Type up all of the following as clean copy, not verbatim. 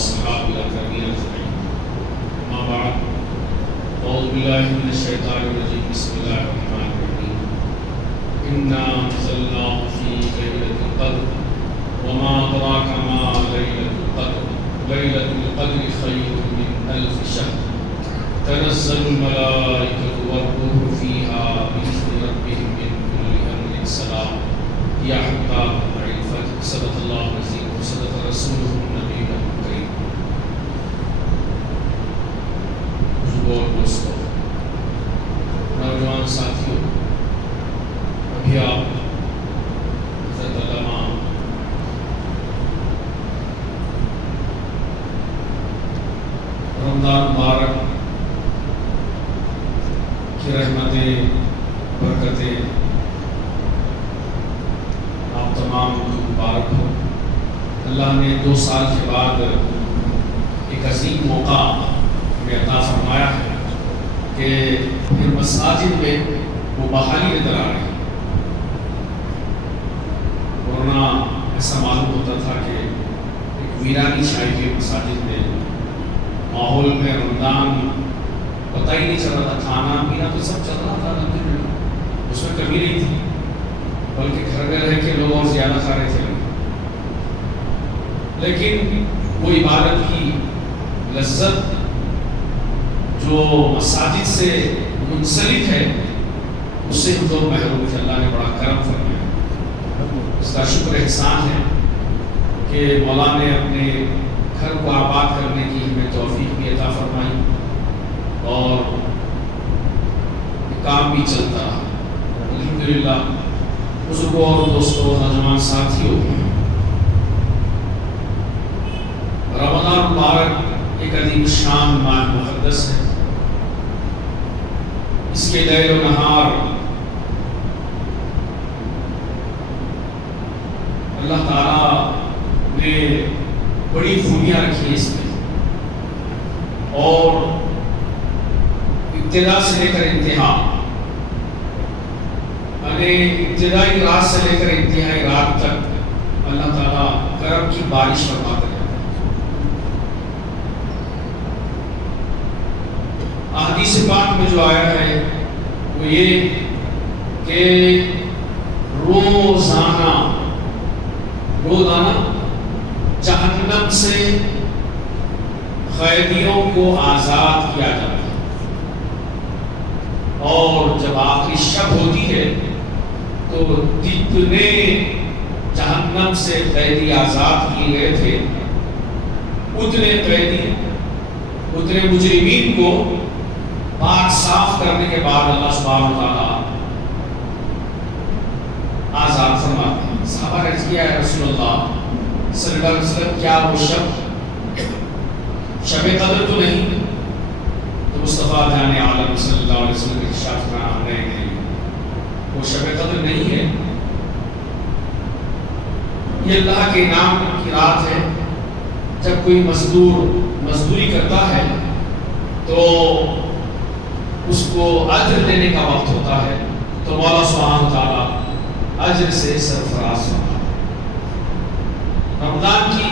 والصحابة الأكرمين أجمعين. أما بعد، أعوذ بالله من الشيطان الرجيم. بسم الله الرحمن الرحيم. إنا أنزلناه في ليلة القدر وما أدراك ما ليلة القدر ليلة القدر خير من ألف شهر تنزل الملائكة والروح فيها بإذن ربهم من كل أمر سلام هي حتى مطلع الفجر. صدق الله العظيم وصدق رسوله النبي الكريم. بزرگوں دوستوں، نوجوان ساتھیوں، ابھی آپ حضرت علامہ رمضان مبارک کی رحمتیں برکتیں آپ تمام کو مبارک ہو۔ اللہ نے 2 سال کے بعد ایک عظیم موقع ہمیں عطا فرمایا ہے کہ پھر مساجد میں وہ بحالی نظر آ رہی ہے۔ ورنہ ایسا معلوم ہوتا تھا کہ ایک ویرانی چھائی ہوئی مساجد میں، ماحول میں رمضان پتہ ہی نہیں چل رہا تھا، کھانا پینا تو سب چل رہا تھا، لیکن اس میں کمی نہیں تھی، بلکہ گھر میں رہ کے لوگ اور زیادہ کھا رہے تھے۔ لیکن وہ عبادت کی لذت جو مساجد سے منسلک ہے، اس سے ہم لوگ محروم تھے۔ اللہ نے بڑا کرم فرمایا، اس کا شکر احسان ہے کہ مولا نے اپنے گھر کو آباد کرنے کی ہمیں توفیق بھی عطا فرمائی اور کام بھی چلتا رہا الحمدللہ۔ بزرگوں اور دوستوں، نوجوان ساتھیوں، رمضان مبارک ایک عظیم شان ماہ مقدس ہے۔ اس کے لیل و نہار اللہ تعالیٰ نے بڑی خوبیاں رکھی ہیں اس میں، اور ابتدا سے لے کر انتہا، یعنی ابتدائی رات سے لے کر انتہائی رات تک اللہ تعالیٰ کرم کی بارش فرماتے ہیں۔ احادیث پاک میں جو آیا ہے وہ یہ کہ روزانہ جہنم سے قیدیوں کو آزاد کیا جاتا ہے، اور جب آخری شب ہوتی ہے تو جتنے جہنم سے قیدی آزاد کیے گئے تھے، اتنے قیدی، اتنے مجرمین کو پاک صاف کرنے کے بعد اللہ سبحانہ وتعالی آزاد فرماتے ہیں۔ صحابہ نے عرض کیا ہے رسول اللہ صلی اللہ علیہ وسلم، کیا وہ شب قدر تو نہیں؟ تو مصطفیٰ جان عالم صلی اللہ علیہ وسلم کے ارشاد فرمایا ہے وہ شب قدر نہیں ہے، یہ اللہ کے انعام کی رات ہے۔ جب کوئی مزدور مزدوری کرتا ہے تو اس کو اجر دینے کا وقت ہوتا ہے، تو مولا سبحانہ وتعالی اجر سے سرفراز ہوتا ہے۔ رمضان کی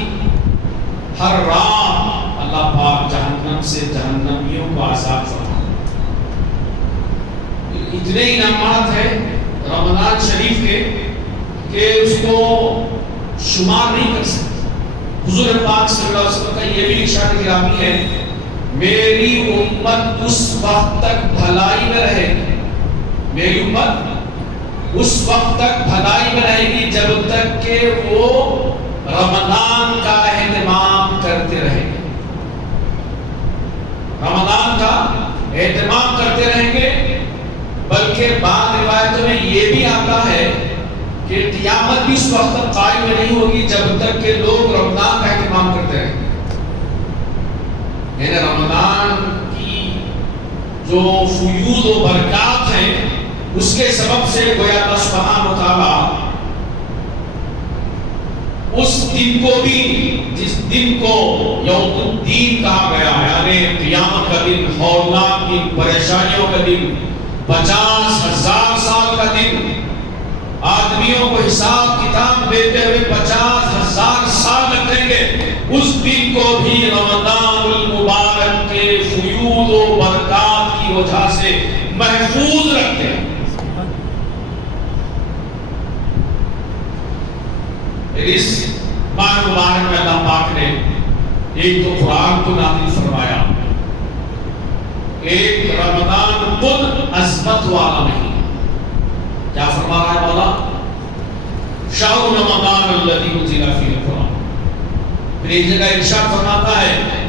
ہر رات اللہ پاک جہنم سے جہنمیوں کو آزاد فرماتا ہے۔ اتنے انعامات ہیں رمضان شریف کے کہ اس کو شمار نہیں کر سکتے۔ حضور پاک صلی اللہ علیہ وسلم کا یہ بھی ارشاد گرامی ہے، میری امت اس وقت تک بھلائی میں رہے گی، میری امت اس وقت تک بھلائی میں رہے گی جب تک کہ وہ رمضان کا اہتمام کرتے رہیں گے، رمضان کا اہتمام کرتے رہیں گے۔ بلکہ بعض روایتوں میں یہ بھی آتا ہے کہ قیامت بھی اس وقت تک قائم نہیں ہوگی جب تک کہ لوگ رمضان کا اہتمام کرتے رہیں گے۔ یعنی رمضان کی جو فیوض و برکات ہیں اس کے سبب سے گویا اللہ سبحانہ وتعالی اس دن کو بھی، جس دن کو یوم الدین کہا گیا، یعنی قیامت کا دن، ہولناک دن، پریشانیوں کا دن، 50,000 سال کا دن، آدمیوں کو حساب کتاب دیتے ہوئے 50,000 سال لگ جائیں گے، اس دن کو بھی رمضان المبارک کے فیوض و برکات کی وجہ سے محفوظ رکھتے ہیں۔ اس ماہ مبارک میں اللہ پاک نے ایک تو قرآن کو نازل فرمایا، ایک رمضان خود عظمت والا نہیں، کیا فرما رہا ہے مولا؟ شہر رمضان الذی انزل فیہ القرآن۔ پھر ایک جگہ ارشاد فرماتا ہے،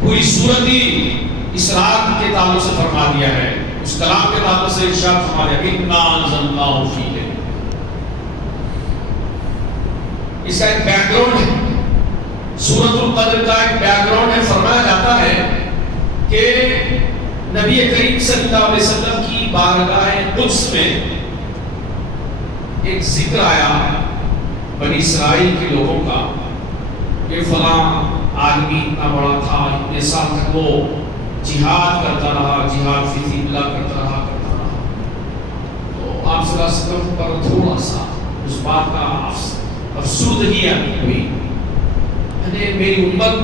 پوری سورت ہی اس رات کے تعلق سے فرما دیا ہے، اس کلام کے تعلق سے ارشاد فرما دیا، انا انزلناہ فیہ۔ اس کا ایک بیک گراؤنڈ ہے، سورۃ القدر کا ایک بیک گراؤنڈ ہے۔ فرمایا جاتا ہے کہ نبی کریم صلی اللہ علیہ وسلم کی بارگاہ قدس میں ایک ذکر آیا بنی اسرائیل کے لوگوں کا کہ فلاں آدمی اتنا بڑا تھا، اتنے سال تک وہ جہاد کرتا رہا، جہاد فی سبیل اللہ کرتا رہا۔ تو آپ صلی اللہ علیہ وسلم پر تھوڑا سا اس بات کا افسردگی آتی ہوئی، یعنی میری امت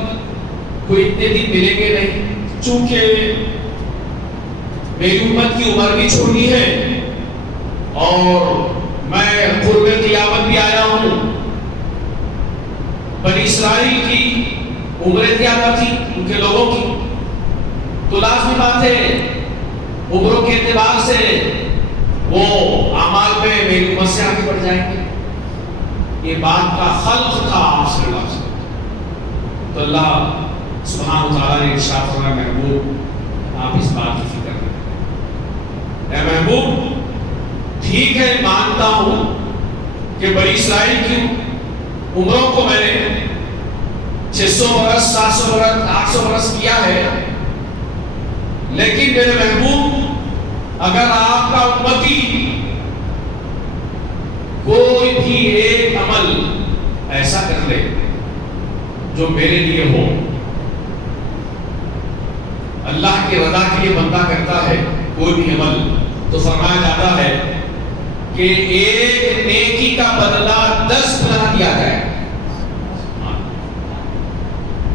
کو اتنے دن ملیں گے نہیں، چونکہ میری امت کی عمر بھی چھوٹی ہے اور میں قرب قیامت بھی آیا ہوں۔ بنی اسرائیل کی عمریں زیادہ تھی ان کے لوگوں کی، تو لازمی بات ہے عمروں کے اعتبار سے وہ اعمال میں میری امت سے آگے بڑھ جائیں گے۔ یہ بات کا خلق تھا آپ صلی اللہ علیہ وسلم۔ تو اللہ سبحانہ وتعالی نے ارشاد فرمایا، محبوب آپ اس بات کی فکر کریں۔ اے محبوب ٹھیک ہے، مانتا ہوں کہ بنی اسرائیل کی عمروں کو میں نے 600 برس، 700 برس، 800 برس کیا ہے، لیکن میرے محبوب اگر آپ کا امتی کوئی بھی ایک عمل ایسا کر لے جو میرے لیے ہو، اللہ کی رضا کے لیے بندہ کرتا ہے کوئی بھی عمل، تو فرمایا جاتا ہے کہ ایک نیکی کا بدلہ 10 گنا دیا جائے۔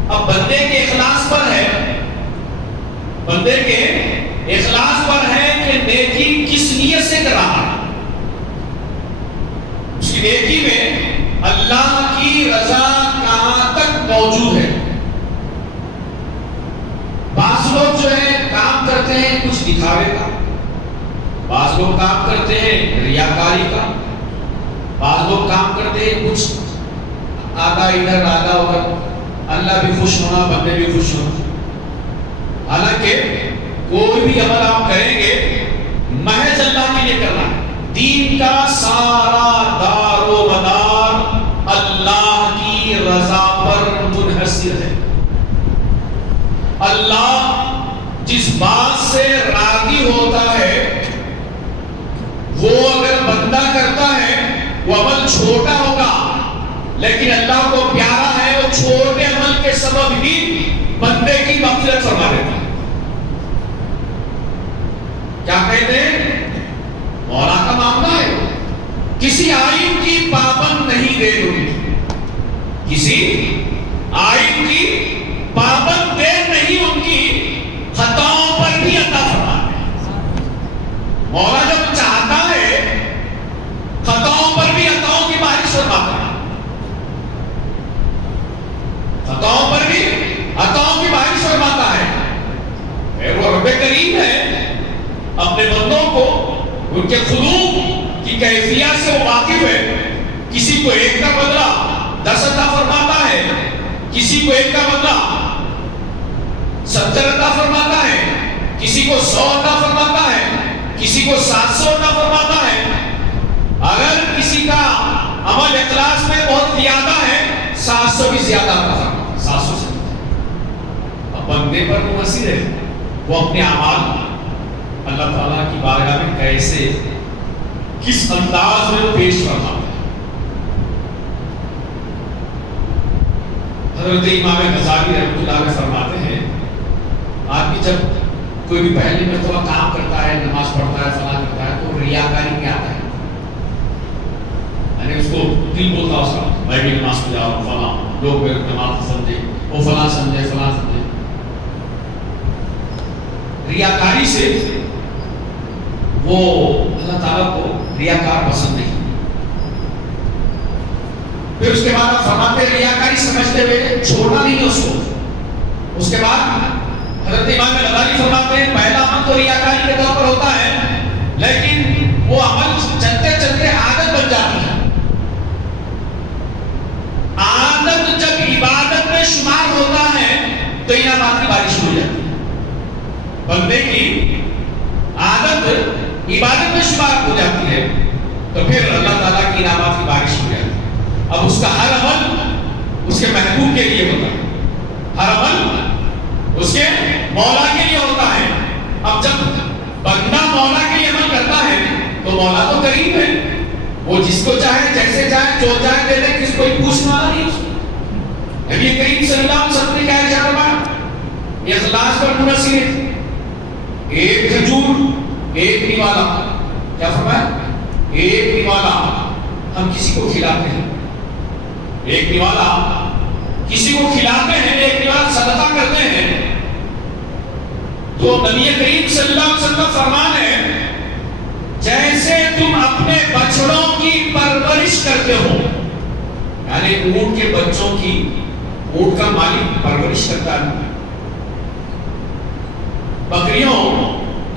اب بندے کے اخلاص پر ہے، بندے کے اخلاص پر ہے کہ نیکی کس نیت سے کر رہا ہے۔ اس کی نیکی میں اللہ کی رضا کہاں تک موجود ہے۔ بعض لوگ جو ہے کام کرتے ہیں کچھ دکھاوے کا، بعض لوگ کام کرتے ہیں ریاکاری کا، بعض لوگ کام کرتے ہیں کچھ آدھا ادھر آدھا ادھر، اللہ بھی خوش ہونا، بندے بھی خوش ہونا۔ حالانکہ کوئی بھی عمل آپ کریں گے محض اللہ کے لیے کرنا ہے۔ دین کا سارا دار و مدار اللہ کی رضا پر منحصر ہے۔ اللہ جس بات سے راضی ہوتا ہے وہ اگر بندہ کرتا ہے وہ عمل چھوٹا ہوگا، لیکن اللہ کو پیارا ہے، وہ چھوٹے عمل کے سبب ہی بندے کی مغفرت فرما دیتا ہے۔ کیا کہتے ہیں؟ مولا کا معاملہ ہے، کسی آئین کی پابند نہیں دے رہی، کسی آئین کی پابند دے نہیں، ان کی خطاؤں پر بھی عطا فرماتا ہے۔ مولا جب چاہتا ہے خطاؤں پر بھی عطاؤں کی بارش فرماتا ہے، خطاؤں پر بھی عطاؤں کی بارش فرماتا ہے۔ وہ رب کریم ہے، اپنے بندوں کو ان کے خلوق کی کیفیت سے وہ واقف ہے۔ کسی کو ایک کا بدلہ 10 عطا فرماتا ہے، کسی کو ایک کا بدلہ 70 عطا فرماتا ہے، کسی کو 100 عطا فرماتا ہے، کسی کو 700 عطا فرماتا ہے۔ اگر کسی کا عمل اخلاص میں بہت زیادہ ہے 700 بھی زیادہ عطا فرماتا ہے، 700 سے اب بندے پر منحصر ہے وہ اپنے اعمال اللہ تعالیٰ کی بارگاہ میں کیسے کس انداز میں پیش فرماتا ہے۔ حضرت امام غزالی رحمۃ اللہ علیہ فرماتے ہیں، آدمی جب کوئی بھی پہلے میں تھوڑا کام کرتا ہے، نماز پڑھتا ہے، فلاں کرتا ہے، تو ریاکاری میں آتا ہے، یعنی لیکن اس کو دل بولتا اس کا میں بھی نماز پڑھ جا رہا ہوں، فلاں لوگ میرے نماز سمجھے، وہ فلاں سمجھے فلاں سمجھے. ریاکاری سے وہ اللہ تعالیٰ کو ریاکار پسند نہیں. پھر اس کے بعد آپ فرماتے ہیں ریاکاری سمجھتے ہوئے چھوڑنا نہیں اس کو. اس کے بعد حضرت امام غزالی فرماتے ہیں پہلا عمل تو ریاکاری کے طور پر ہوتا ہے، لیکن وہ عمل چلتے چلتے عادت بن جاتی ہے. عادت جب عبادت میں شمار ہوتا ہے تو انعامات کی بارش ہو جاتی ہے. بندے کی عادت عبادت میں شمار ہو جاتی ہے تو پھر اللہ تعالیٰ کی انعامات کی بارش ہو جاتی ہے. اب اس کا ہر عمل اس کے محبوب کے لیے ہوتا ہے، ہر عمل اس کے مولا کے لیے ہوتا ہے. اب جب بندہ مولا کے لیے عمل کرتا ہے تو مولا تو کریم ہے، وہ جس کو چاہے جیسے چاہے جو چاہے دے دے، کس کوئی پوچھنے والا نہیں. اس کو نبی کریم صلی اللہ علیہ وسلم نے کیا ارشاد فرمایا؟ اخلاص پر منحصر ہے. ایک کھجور ایک نوالا، کیا فرمایا؟ ایک نوالا ہم کسی کو کھلاتے ہیں، ایک نوالا کسی کو کھلاتے ہیں، ایک نوالا صدقہ کرتے ہیں. تو نبی کریم صلی اللہ علیہ وسلم فرمان ہے جیسے تم اپنے بچڑوں کی پرورش کرتے ہو، یعنی اونٹ کے بچوں کی، اونٹ کا مالک پرورش کرتا ہے، بکریوں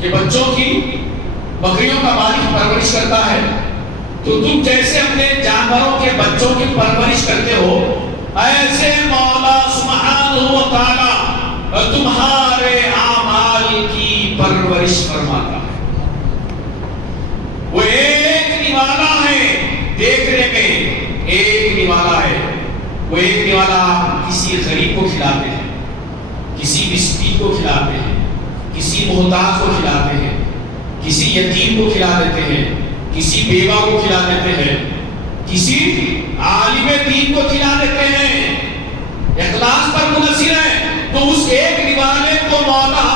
کے بچوں کی، بکریوں کا مالک پرورش کرتا ہے، تو تم جیسے اپنے جانوروں کے بچوں کی پرورش کرتے ہو ایسے مولا سبحانہ و تعالی تمہارے اعمال کی پرورش فرماتا ہے. وہ ایک نوالا ہے، دیکھنے میں ایک نوالا ہے. وہ ایک نوالا کسی غریب کو کھلاتے ہیں، کسی مسکین کو کھلاتے ہیں، کسی محتاج کو کھلاتے ہیں، کسی یتیم کو کھلا دیتے ہیں، کسی بیوہ کو کھلا دیتے ہیں، کسی عالم دین کو کھلا دیتے ہیں. اخلاص پر منحصر ہے. تو اس ایک نوالے کو مولا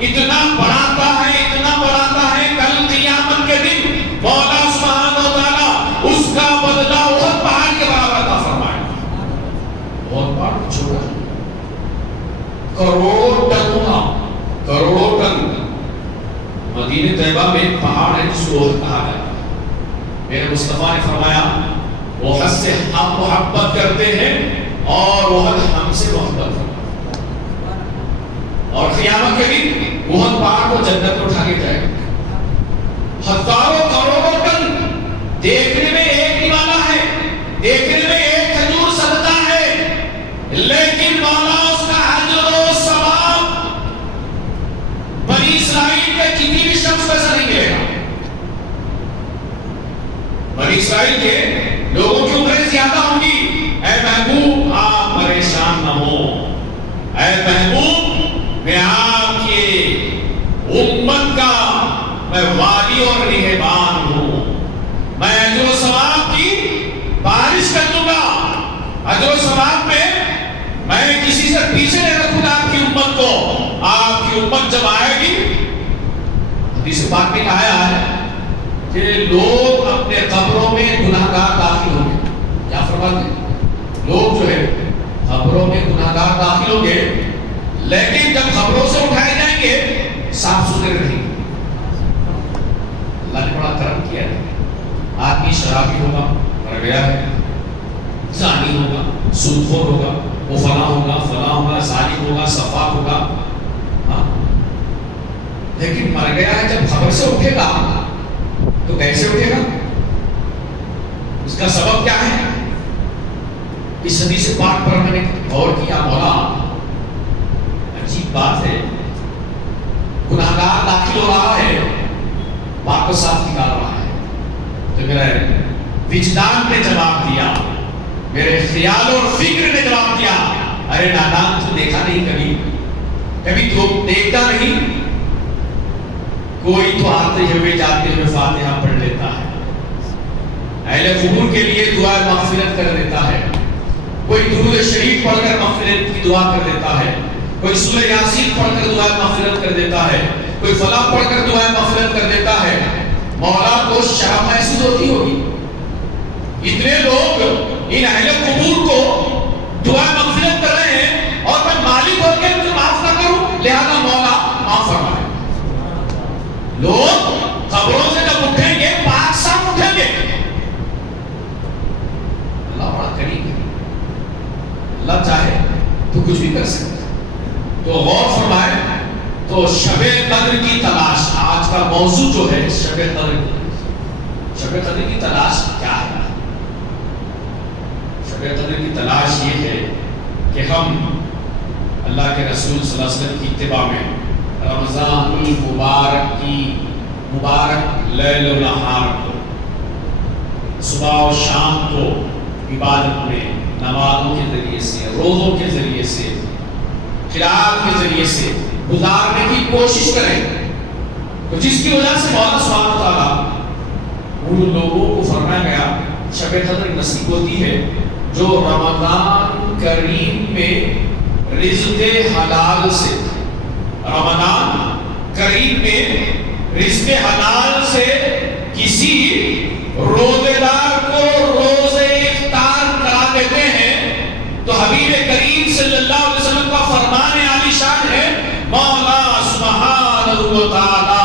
اتنا بڑھاتا ہے، اتنا بڑھاتا ہے، کل قیامت کے دن مولا سبحانہ و تعالیٰ اس کا بدلہ احد پہاڑ کے برابر عطا فرمائے. بہت بڑا چھوڑا کروڑوں ٹن مدینہ طیبہ میں ایک پہاڑ ہے جس کو احد کہا جاتا ہے. میرے مصطفیٰ نے فرمایا وہ احد سے ہم محبت کرتے ہیں اور احد ہم سے محبت کرتے ہیں. اور قیامت کے دن احد پہاڑ کو جنت میں اٹھا کے جائے گا. ہزاروں کروڑوں ٹن دیکھنے میں ایک نوالا ہے، دیکھنے میں ایک کھجور صدقہ ہے، لیکن مولا اس کا اجر و ثواب بنی اسرائیل کے کسی بھی شخص کو ایسا نہیں ملے گا. بنی اسرائیل کے لوگوں کی عمریں زیادہ ہوں گی. اے محبوب آپ پریشان نہ ہو، اے محبوب میں آپ کی امت کا میں والی اور نگہبان ہوں. میں اجر و ثواب کی بارش کر دوں گا. اجر و ثواب میں میں کسی سے پیچھے نہیں رکھوں گا آپ کی امت کو. آپ کی امت جب آئے گی، حدیث پاک میں کہا ہے کہ لوگ اپنے قبروں میں گناہگار داخل ہوں گے. کیا فرماتے ہیں؟ لوگ جو ہے قبروں میں گناہگار داخل ہوں گے، لیکن جب قبروں سے اٹھائے جائیں گے صاف ستھرے رہیں گے. اللہ نے بڑا کرم کیا ہے. آدمی شرابی ہوگا، مر گیا ہے، زانی ہوگا، سودخور ہوگا، وہ فلاں ہوگا، ظالم ہوگا، سفاک ہوگا، ہاں، لیکن مر گیا ہے. جب قبر سے اٹھے گا تو کیسے اٹھے گا؟ اس کا سبب کیا ہے؟ اس حدیث پاک پر میں نے غور کیا. مولا عجیب بات ہے، گناہگار داخل ہو رہا ہے، پاک کو صاف نکال رہا ہے. تو میرا وجدان نے جواب دیا، میرے خیال اور فکر نے جواب دیا، ارے نادان تو دیکھا نہیں کبھی تو دیکھتا نہیں. کوئی تو آتے ہوئے جاتے ہوئے فاتحہ پڑھ لیتا ہے، اہل قبور کے لیے دعا مغفرت کر دیتا ہے، کوئی درود شریف پڑھ کر مغفرت کی دعا کر دیتا ہے، کوئی سورہ یاسین پڑھ کر دعا مغفرت کر دیتا ہے، کوئی فلاں پڑھ کر دعا مغفرت کر دیتا ہے. مولا کو شرم محسوس ہوتی ہوگی اتنے لوگ ان اہل قبور کو دعا مغفرت کر رہے ہیں اور میں مالک ہو کے مجھے معاف نہ کروں، لہذا مولا معاف فرمائے۔ لوگ قبروں سے جب اٹھیں گے پاک صاف اٹھیں گے۔ اللہ بڑا کریم ہے، اللہ چاہے تو کچھ بھی کر سکتا ہے۔ تو غور فرمائے، تو شب قدر کی تلاش، آج کا موضوع جو ہے شب قدر کی تلاش کیا ہے؟ شب قدر کی تلاش یہ ہے کہ ہم اللہ کے رسول صلی اللہ علیہ وسلم کی اتباع میں رمضان المبارک کی مبارک لیل و نہار کو، صبح و شام کو عبادت میں نمازوں کے ذریعے سے، روزوں کے ذریعے سے، قرات کے ذریعے سے گزارنے کی کوشش کریں، تو جس کی وجہ سے مولا سبحانہ وتعالیٰ ان لوگوں کو فرمایا گیا شب قدر نصیب ہوتی ہے جو رمضان کریم میں رزق حلال سے، رمضان کریم میں رزق حلال سے کسی روزے دار کو روزے افطار کرا دیتے ہیں، تو حبیب کریم صلی اللہ علیہ وسلم کا فرمان عالی شان ہے، مولا سبحانہ وتعالی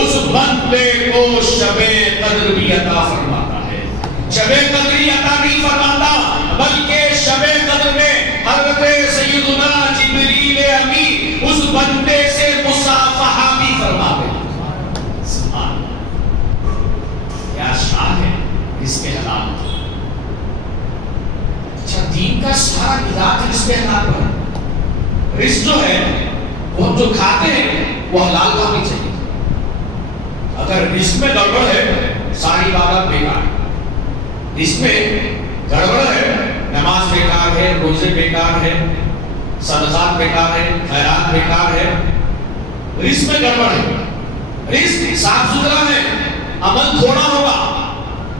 اس بندے کو شب قدر بھی عطا فرماتا ہے۔ شب قدر ہی عطا نہیں فرماتا بلکہ شب قدر میں حضرت سیدنا جبریل امین اس بندے سے مصافحہ بھی فرماتے ہیں۔ سبحان اللہ، کیا شان ہے اس کے حلال کی۔ اچھا، دین کا سارا مزاج اس کے حلال پر ہے۔ رزق جو ہے وہ ہم جو کھاتے ہیں وہ حلال کا ہونی چاہیے۔ اگر رزق میں گڑبڑ ہے ساری عبادت بیکار ہے، رزق میں گڑبڑ ہے نماز بیکار ہے، روزے بیکار ہے، صدقات بیکار ہے، خیرات بیکار ہے۔ رزق میں گڑبڑ ہے، رزق صاف ستھرا ہے، عمل تھوڑا ہوگا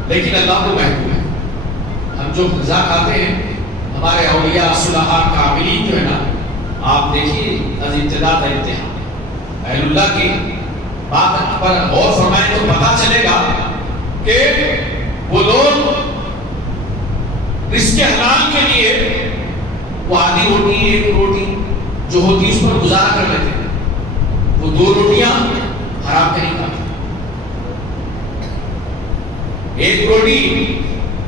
لیکن اللہ کو محبوب ہے۔ ہم جو غذا کھاتے ہیں، ہمارے اولیاء صلحاء کاملین جو ہے نا، آپ دیکھیے از ابتدا تا انتہا اہل اللہ کی بات پر غور فرمائیں تو پتا چلے گا کہ وہ لوگ رزق حلال کے لیے وہ آدھی روٹی، ایک روٹی جو ہوتی اس پر گزارا کر لیتے ہیں، وہ 2 روٹیاں حرام کے نہیں کھاتے، ایک روٹی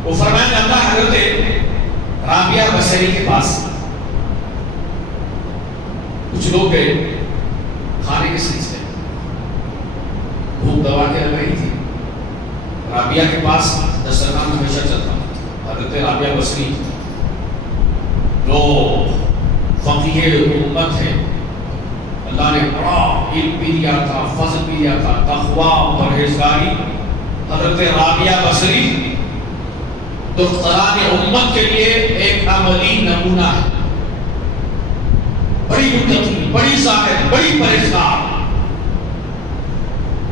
وہ فرمایا جاتا ہے حضرت رابعہ بصری کے پاس کچھ لوگ گئے کھانے کے سلسلے، بھوک دبا کے لگ رہی تھی، رابعہ کے پاس دسترخوان ہمیشہ چلتا، حضرت رابعہ بصری جو فقیہ امت ہے، اللہ نے بڑا علم بھی دیا تھا، فضل بھی دیا تھا، تقویٰ پرہیزگاری، حضرت رابعہ بصری دختران امت کے لیے ایک عملی نمونہ ہے، بڑی متقی، بڑی زاہد، بڑی پرہیزگار۔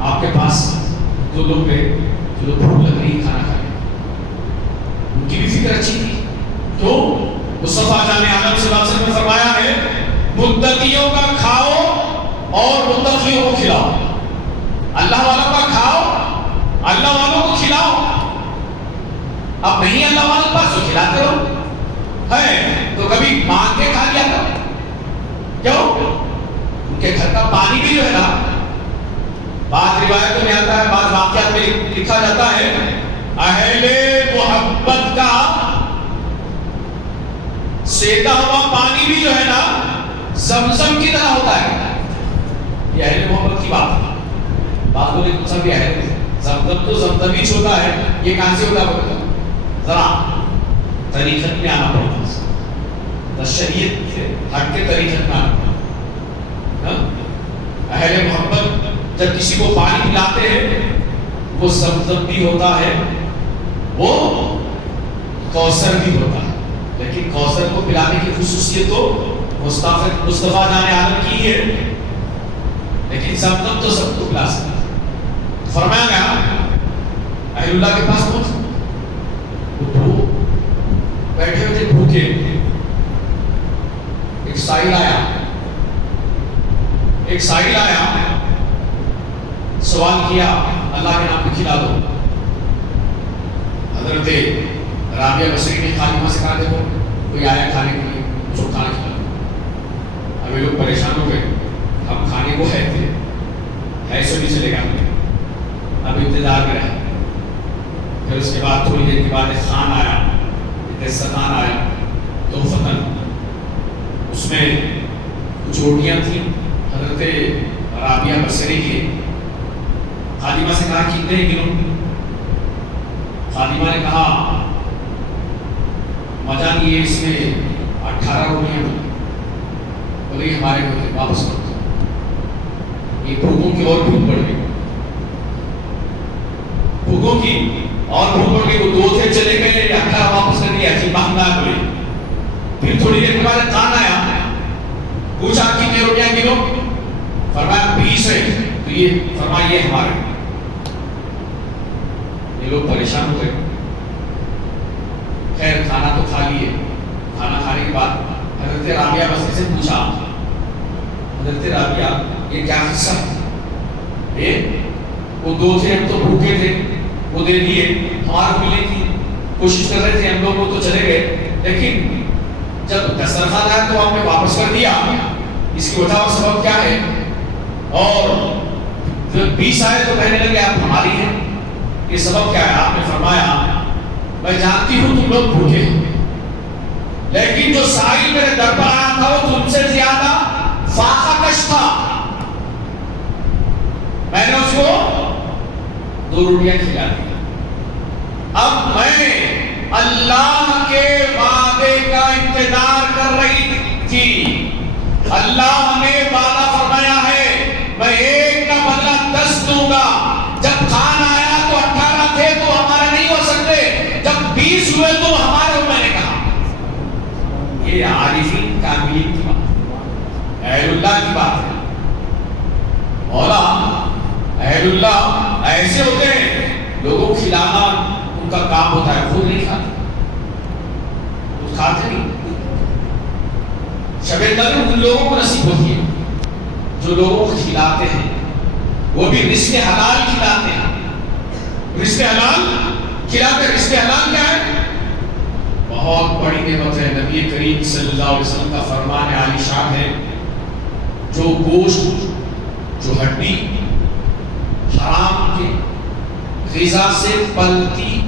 آپ کے پاس 2 لوگ گئے جو بھوک لگ رہی کھانا کھائے، ان کی بھی فکر اچھی تھی، تو مصطفیٰ جان عالم صلی اللہ علیہ وسلم نے فرمایا ہے متقیوں کا کھاؤ اور متقیوں کو کھلاؤ، اللہ والوں کا کھاؤ، اللہ والوں کو کھلاؤ۔ اب نہیں اللہ والوں کے پاس تو کھلاتے ہو ہے تو کبھی مانگ کے کھا لیا کرو، کیوں؟ ان کے گھر کا پانی بھی جو ہے نا، بعض روایتوں میں آتا ہے، بعض واقعات میں لکھا جاتا ہے اہل محبت کا سیتا ہوا پانی بھی جو ہے نا زمزم کی طرح ہوتا ہے۔ یہ اہل محبت کی بات ہے، بعض لوگ پوچھا بھی ہے زمزم تو زمزم ہی ہوتا ہے، یہ کہاں سے ہوتا ہے؟ ذرا طریقت میں آنا پڑتا ہے، شریعت سے ہٹ کے طریقت میں آنا پڑتا ہے۔ اہل محبت جب کسی کو پانی پلاتے ہیں وہ زمزم بھی ہوتا ہے، وہ کوثر بھی ہوتا ہے، لیکن کوثر کو پلانے کی خصوصیت تو مصطفیٰ جان عالم کی ہے، لیکن زمزم تو سب کو پلا سکتا ہے۔ فرمایا گیا اہل اللہ کے پاس پہنچ، وہ بیٹھے ہوئے تھے بھوکے، ایک سائل آیا، سوال کیا اللہ کے نام پہ کھلا دو۔ حضرت رابعہ بصری نے خادمہ سے کہا دیکھو کوئی آیا کھانے کے لیے اس کو کھانا کھلا. اب یہ لوگ پریشان ہو گئے, ہم کھانے کو ہے تھے, ہے سو نہیں چلے گا, اب انتظار میں رہے. پھر اس کے بعد تھوڑی دیر کے بعد ایک خان آیا, دسترخوان آیا تو فتن, اس میں کچھ روٹیاں تھیں حضرت رابعہ بصری کی. خادمہ سے کہا کتنے کلو؟ خادمہ نے کہا مزہ نہیں ہے, اس میں 18 روٹیاں. بولے ہمارے کو واپس کر دو. یہ بھوکوں کی اور بھوک بڑھ گئی, بھوکوں کی اور بھوک بڑھ گئی. وہ 2 تھے چلے گئے, 18 واپس کر دیا. جی مانگنا بولے. پھر تھوڑی دیر کے بعد کان آیا, پوچھا کتنے روٹیاں کلو؟ فرمایا 20 ہے. تو یہ فرمایا یہ ہمارے. یہ لوگ پریشان ہو گئے. خیر کھانا تو کھا لیے. کھانا کھانے کے بعد حضرت رابعہ بصری سے پوچھا, حضرت رابعہ یہ کیا قصہ ہے؟ وہ 2 تھے, ہم تو بھوکے تھے, وہ دے دیے. ہمارے ملے تھی, کوشش کر رہے تھے ہم لوگ, وہ تو چلے گئے. لیکن جب دسترخوان آیا تو ہم نے واپس کر دیا. اس کی وجہ اور سبب کیا ہے؟ اور جب 20 آئے تو کہنے لگے آپ ہماری ہیں. یہ سبب کیا ہے؟ آپ نے فرمایا میں جانتی ہوں تم لوگ بھوکے ہو, لیکن جو سائل میرے در پر آیا تھا وہ تم سے زیادہ فاقہ کش تھا. میں نے اس کو 2 روٹیاں کھلا دی. اب میں اللہ کے وعدے کا انتظار کر رہی تھی. اللہ نے وعدہ فرمایا ہے میں 1 کا بدلہ 10 دوں گا. جب کھان آیا تو 18 تھے تو ہمارے نہیں ہو سکتے, جب 20 ہوئے تو ہمارے ہو. میں نے کہا یہ عارفین کاملین کی بات ہے, اہل اللہ کی بات ہے. مولا اہل اللہ ایسے ہوتے ہیں, لوگوں کو کھلانا ان کا کام ہوتا ہے, خود نہیں کھاتے, خود کھاتے نہیں. شب قدر ان لوگوں کو نصیب ہوتی ہے جو لوگوں کو کھلاتے ہیں, وہ بھی رزق حلال کھلاتے ہیں. رزق حلال کھلاتے ہیں. رزق حلال کیا ہے؟ بہت بڑی نعمت ہے. نبی کریم صلی اللہ علیہ وسلم کا فرمان عالی شان ہے, جو گوشت, جو ہڈی حرام کے غذا سے پلتی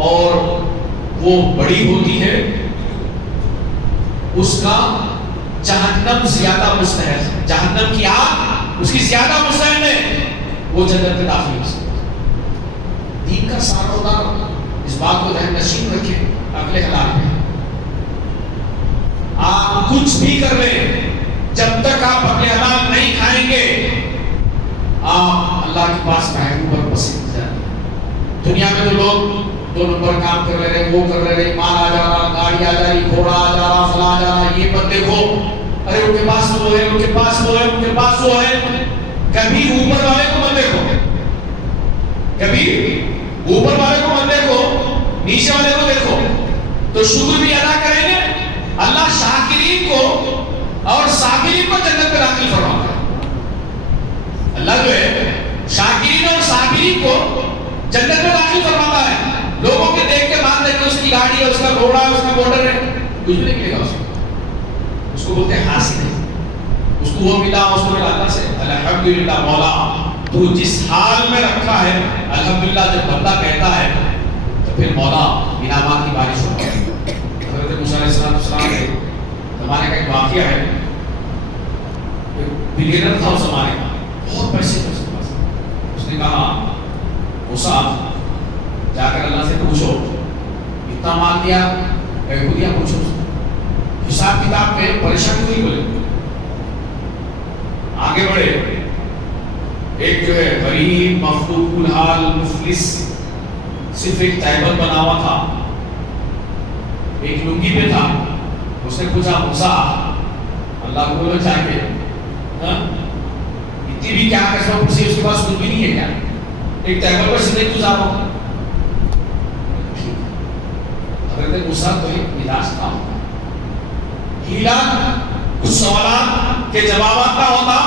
اور وہ بڑی ہوتی ہے, اس کا جہنم زیادہ مستحق ہے. جہنم کی آگ اس کی زیادہ مستحق ہے, وہ جنت میں داخل ہو سکتا ہے. دین کا سارا دار اس بات کو ذہن نشین رکھے, اگلے حلال میں آپ کچھ بھی کر لیں, جب تک آپ اپنے حلال نہیں کھائیں گے آپ اللہ کے پاس محبوب اور پسند جائیں. دنیا میں تو لوگ 2 نمبر کام کر رہے ہیں, وہ کر رہے ہیں, مال آ جا رہا, گاڑی آ جا رہی, گھوڑا آ جا رہا, فلاں آ جا رہا. یہ مت دیکھو ارے ان کے پاس وہ ہے, ان کے پاس وہ ہے, ان کے پاس وہ ہے. کبھی اوپر والے کو مت دیکھو, کبھی اوپر والے کو مت دیکھو, نیچے والے کو دیکھو. تو شکر بھی ادا کریں گے. اللہ شاکرین کو اور صابرین کو جنت میں داخل فرماتا ہے. اللہ جو ہے شاکرین اور صابرین کو جنت میں داخل فرماتا ہے. لوگوں کے دیکھ کے مان لیں کہ اس کی گاڑی ہے, اس کا گھوڑا ہے, اس کا موٹر ہے, کچھ بھی نہیں ملے گا اس کو بولتے ہیں حاصل ہے. اس کو وہ ملا, اس کو ملا اللہ سے. الحمدللہ مولا تو جس حال میں رکھا ہے, الحمدللہ جب بندہ کہتا ہے تو پھر مولا انعامات کی بارش ہوتی ہے. حضرت موسیٰ علیہ السلام کے زمانے کا ایک واقعہ ہے. بلیئنر تھا اس زمانے کا, بہت پیسے تھے اس کے پاس. اس نے کہا موسیٰ جا کر اللہ سے پوچھو اتنا مال دیا, کو دیا, پوچھو حساب کتاب پہ پریشانی ہوئی. بولے آگے بڑھے. ایک جو ہے غریب مفلوق الحال مفلس, صرف ایک ٹیبل بنا ہوا تھا, ایک لنگی پہ تھا. اس نے پوچھا موسیٰ اللہ کو بولو چاہ کے اتنی بھی کیا قسم پوچھی, اس کے پاس کچھ بھی نہیں ہے کیا, ایک ٹیبل پر زندگی گزارو. حضرت موسیٰ تو ایک مزاج تھا, ہیلا کچھ سوالات کے جوابات کا ہوتا,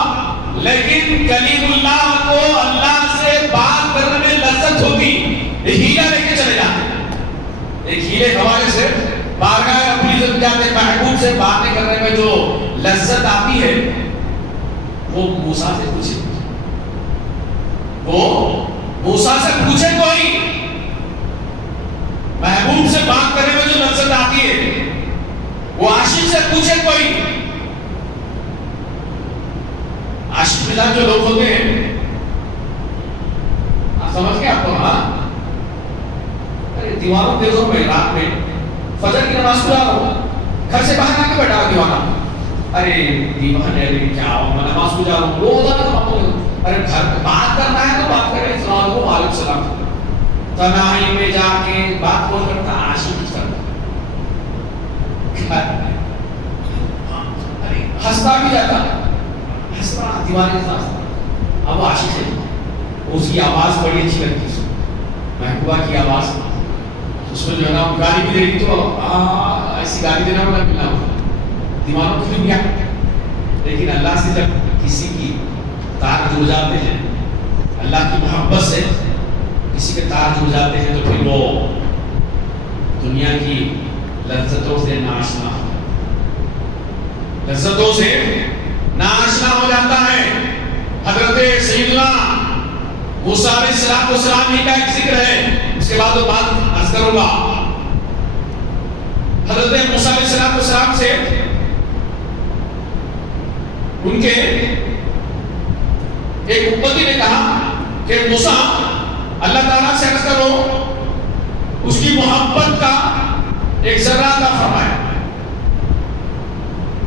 لیکن کلیم اللہ کو اللہ سے بات کرنے میں لذت ہوتی, ہیلا لے کے چلے جاتے. ایک ہیلے حوالے سے بارگاہ رب العزت جاتے ہیں، محبوب سے باتیں کرنے میں جو لذت آتی ہے وہ موسیٰ سے پوچھے، وہ موسیٰ سے پوچھے کوئی، محبوب سے بات کرنے میں جو لذت آتی ہے وہ عاشق سے پوچھے کوئی۔ عاشق مزاج جو لوگ ہوتے ہیں، آپ سمجھ گئے آپ کو؟ ہاں، ارے دیوانوں دیکھو میں رات میں فجر کی نماز پڑھا رہا ہوں، گھر سے باہر آ کے بیٹھا دیوانہ، ارے دیوانے کیا ہو، میں نماز پڑھا رہا ہوں، وہ ہوتا نا تو ارے گھر میں بات کرنا ہے تو بات کریں، السلام علیکم وعلیکم السلام، تنہائی میں جا کے بات کون کرتا؟ عاشق کرتا، ہنستا بھی جاتا، ہنستا دیوانے کا ہنستا، اب وہ عاشق ہے، اس کی آواز بڑی اچھی لگتی ہے، محبوبہ کی آواز، اس میں جو ہے نا گالی بھی دے گی تو ایسی گالی دینا والا ملا ہو، دیوانوں کی دنیا۔ لیکن اللہ سے جب کسی کی تار جڑ جاتے ہیں، اللہ کی محبت سے کسی کے تار جڑ جاتے ہیں تو پھر وہ دنیا کی لذتوں سے ناشنا ہو، لذتوں سے ناشنا ہو جاتا ہے۔ حضرت سیدنا موسیٰ علیہ السلام ہی کا ایک ذکر ہے، اس کے بعد وہ بات عرض کروں گا۔ حضرت موسیٰ علیہ السلام سے ان کے ایک امتی نے کہا کہ موسیٰ اللہ تعالیٰ سے عرض کرو اس کی محبت کا ایک ذرہ عطا فرمائے۔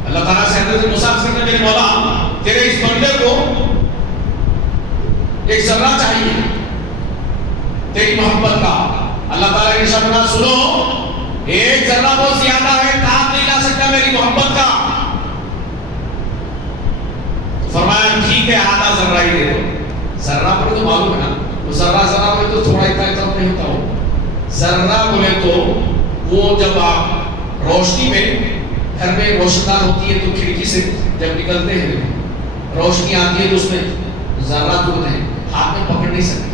اللہ تعالیٰ سے حضرت موسیٰ عرض کرنے میرے مولا تیرے اس بندے کو ایک ذرہ چاہیے تیری محبت کا۔ اللہ تعالیٰ نے ارشاد سنو، ایک ذرہ بہت زیادہ ہے، تاب نہیں لا سکتا میری محبت کا۔ فرمایا ٹھیک ہے آدھا ذرہ ہی دے دو۔ ذرہ پر تو معلوم ہے نا، وہ ذرہ میں تو تھوڑا اتنا نہیں ہوتا ہو، ذرہ بولے تو وہ جب آپ روشنی میں گھر میں روشندار ہوتی ہے تو کھڑکی سے جب نکلتے ہیں روشنی آتی ہے تو اس میں ذرہ ہوتے ہیں، ہاتھ میں پکڑ نہیں سکتے،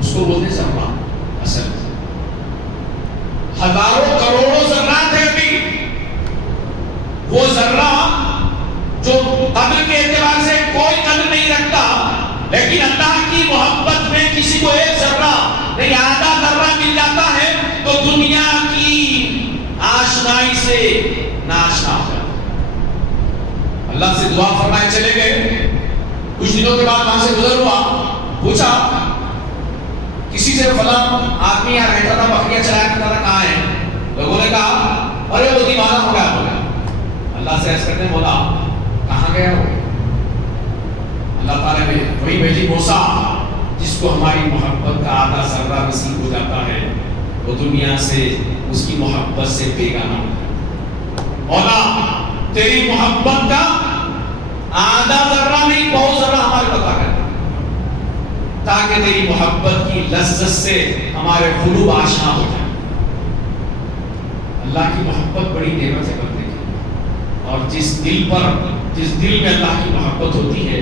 اس کو بولتے ہیں ذرہ۔ اصل ہزاروں کروڑوں ذرات ہیں ابھی، وہ ذرہ جو قدر کے اعتبار سے کوئی قدر نہیں رکھتا، لیکن اللہ کی محبت میں کسی کو ایک ذرہ نہیں آدھا ذرہ مل جاتا ہے تو دنیا کی آشنائی سے ناشنا ہو جاتا۔ اللہ سے دعا فرمائے چلے گئے، کچھ دنوں کے بعد وہاں سے گزر ہوا، پوچھا کسی سے فلاں آدمی یہاں رہتا تھا، بکریاں چلایا کرتا تھا، کہاں ہے؟ لوگوں نے کہا ارے وہ دیوانہ ہو گیا ہو گیا۔ اللہ سے عرض کرنے بولا کہاں گیا ہو؟ اللہ تعالیٰ نے وہی بھیجی موسیٰ جس کو ہماری محبت کا آدھا ذرہ نصیب ہو جاتا ہے وہ دنیا سے اس کی محبت سے بیگانہ ہو جاتا ہے۔ مولا تیری محبت کا آدھا ذرہ نہیں بہت ذرہ ہمارے پتا کرتا تاکہ تیری محبت کی لذت سے ہمارے قلوب آشنا ہو جائیں۔ اللہ کی محبت بڑی نعمت ہے بندے کی، اور جس دل میں اللہ کی محبت ہوتی ہے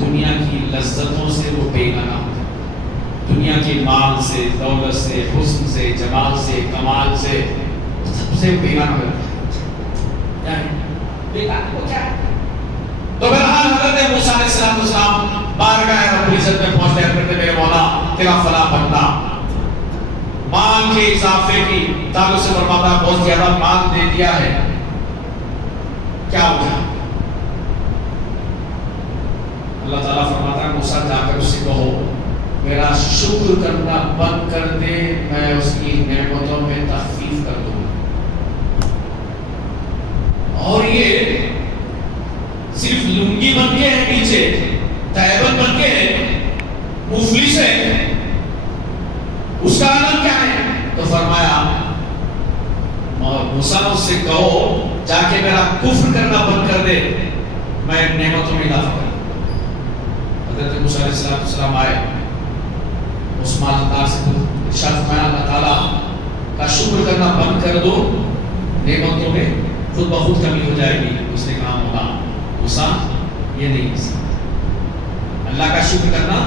دنیا کی لذتوں سے وہ بیگانہ ہو جاتا ہے، دنیا کے مال سے، دولت سے، حسن سے، جمال سے، کمال سے، سب سے بیگانہ ہو جاتا ہے۔ بیگانہ ہو کیا ہے؟ تو بہرحال حضرت موسیٰ علیہ السلام بارگاہ رب العزت میں پہنچ گئے، کرتے میرے مولا تیرا فلاں بندہ مال کے اضافے کی تعلق سے فرماتا بہت زیادہ مال دے دیا ہے، کیا ہو گیا؟ اللہ تعالیٰ فرماتا ہے موسیٰ جا کر اس سے کہو میرا شکر کرنا بند کر دے، میں اس کی نعمتوں میں تخفیف کر دوں۔ اور یہ صرف لنگی بن کے ہے، پیچھے تیبن بن کے ہے، مفلس ہے، اس کا عالم کیا ہے؟ تو فرمایا موسیٰ اس سے کہو جا کے میرا کفر کرنا بند کر دے، میں نعمتوں میں اضافہ کروں۔ حضرت موسیٰ علیہ السلام آئے، اس مالدار سے ارشاد فرمایا اللہ تعالیٰ کا شکر کرنا بند کر دو، نعمتوں میں خود بخود کمی ہو جائے گی۔ اس نے کہا مولا موسیٰ یہ نہیں ہو سکتا، اللہ کا شکر کرنا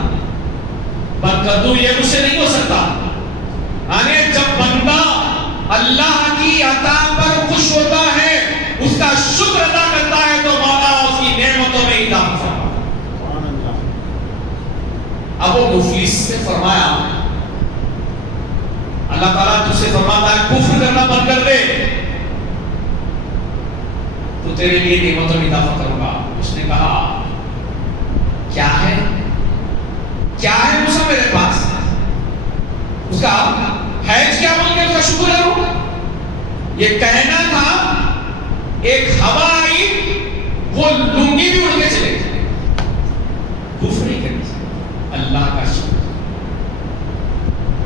بند کر دو یہ مجھ سے نہیں ہو سکتا۔ جب بندہ اللہ تعالیٰ تجھ سے فرماتا ہے کفر کرنا بند کر دے تو تیرے لیے نعمتوں میں اضافہ کروں گا. اس نے کہا کیا ہے موسیٰ میرے پاس؟ اس کا حیج کیا بول کے اس کا شکر کروں؟ یہ کہنا تھا ایک ہوا آئی وہ لنگی بھی اڑ کے چلے گئے. کفر نہیں کرنی چاہیے, اللہ کا شکر.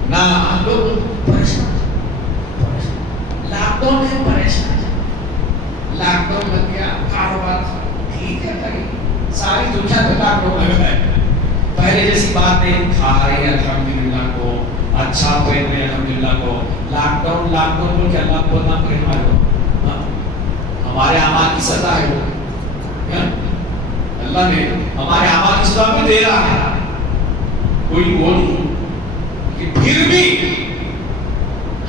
نہ ہم لوگ پریشان, لاک ڈاؤن ہے, پریشان, لاک ڈاؤن لگ گیا, کاروبار ٹھیک ہے بھائی, ساری دنیا میں لاک ڈاؤن لگ رہا ہے. پہلے جیسی بات نہیں, کھا رہے ہیں الحمدللہ کو, اچھا پہن رہے ہیں الحمدللہ کو. لاک ڈاؤن بول کے اللہ کو نہ کرے ہمارے اعمال کی سزا ہے وہ. اللہ نے ہمارے اعمال کی سزا بھی دے رہا ہے, کوئی وہ نہیں کہ پھر بھی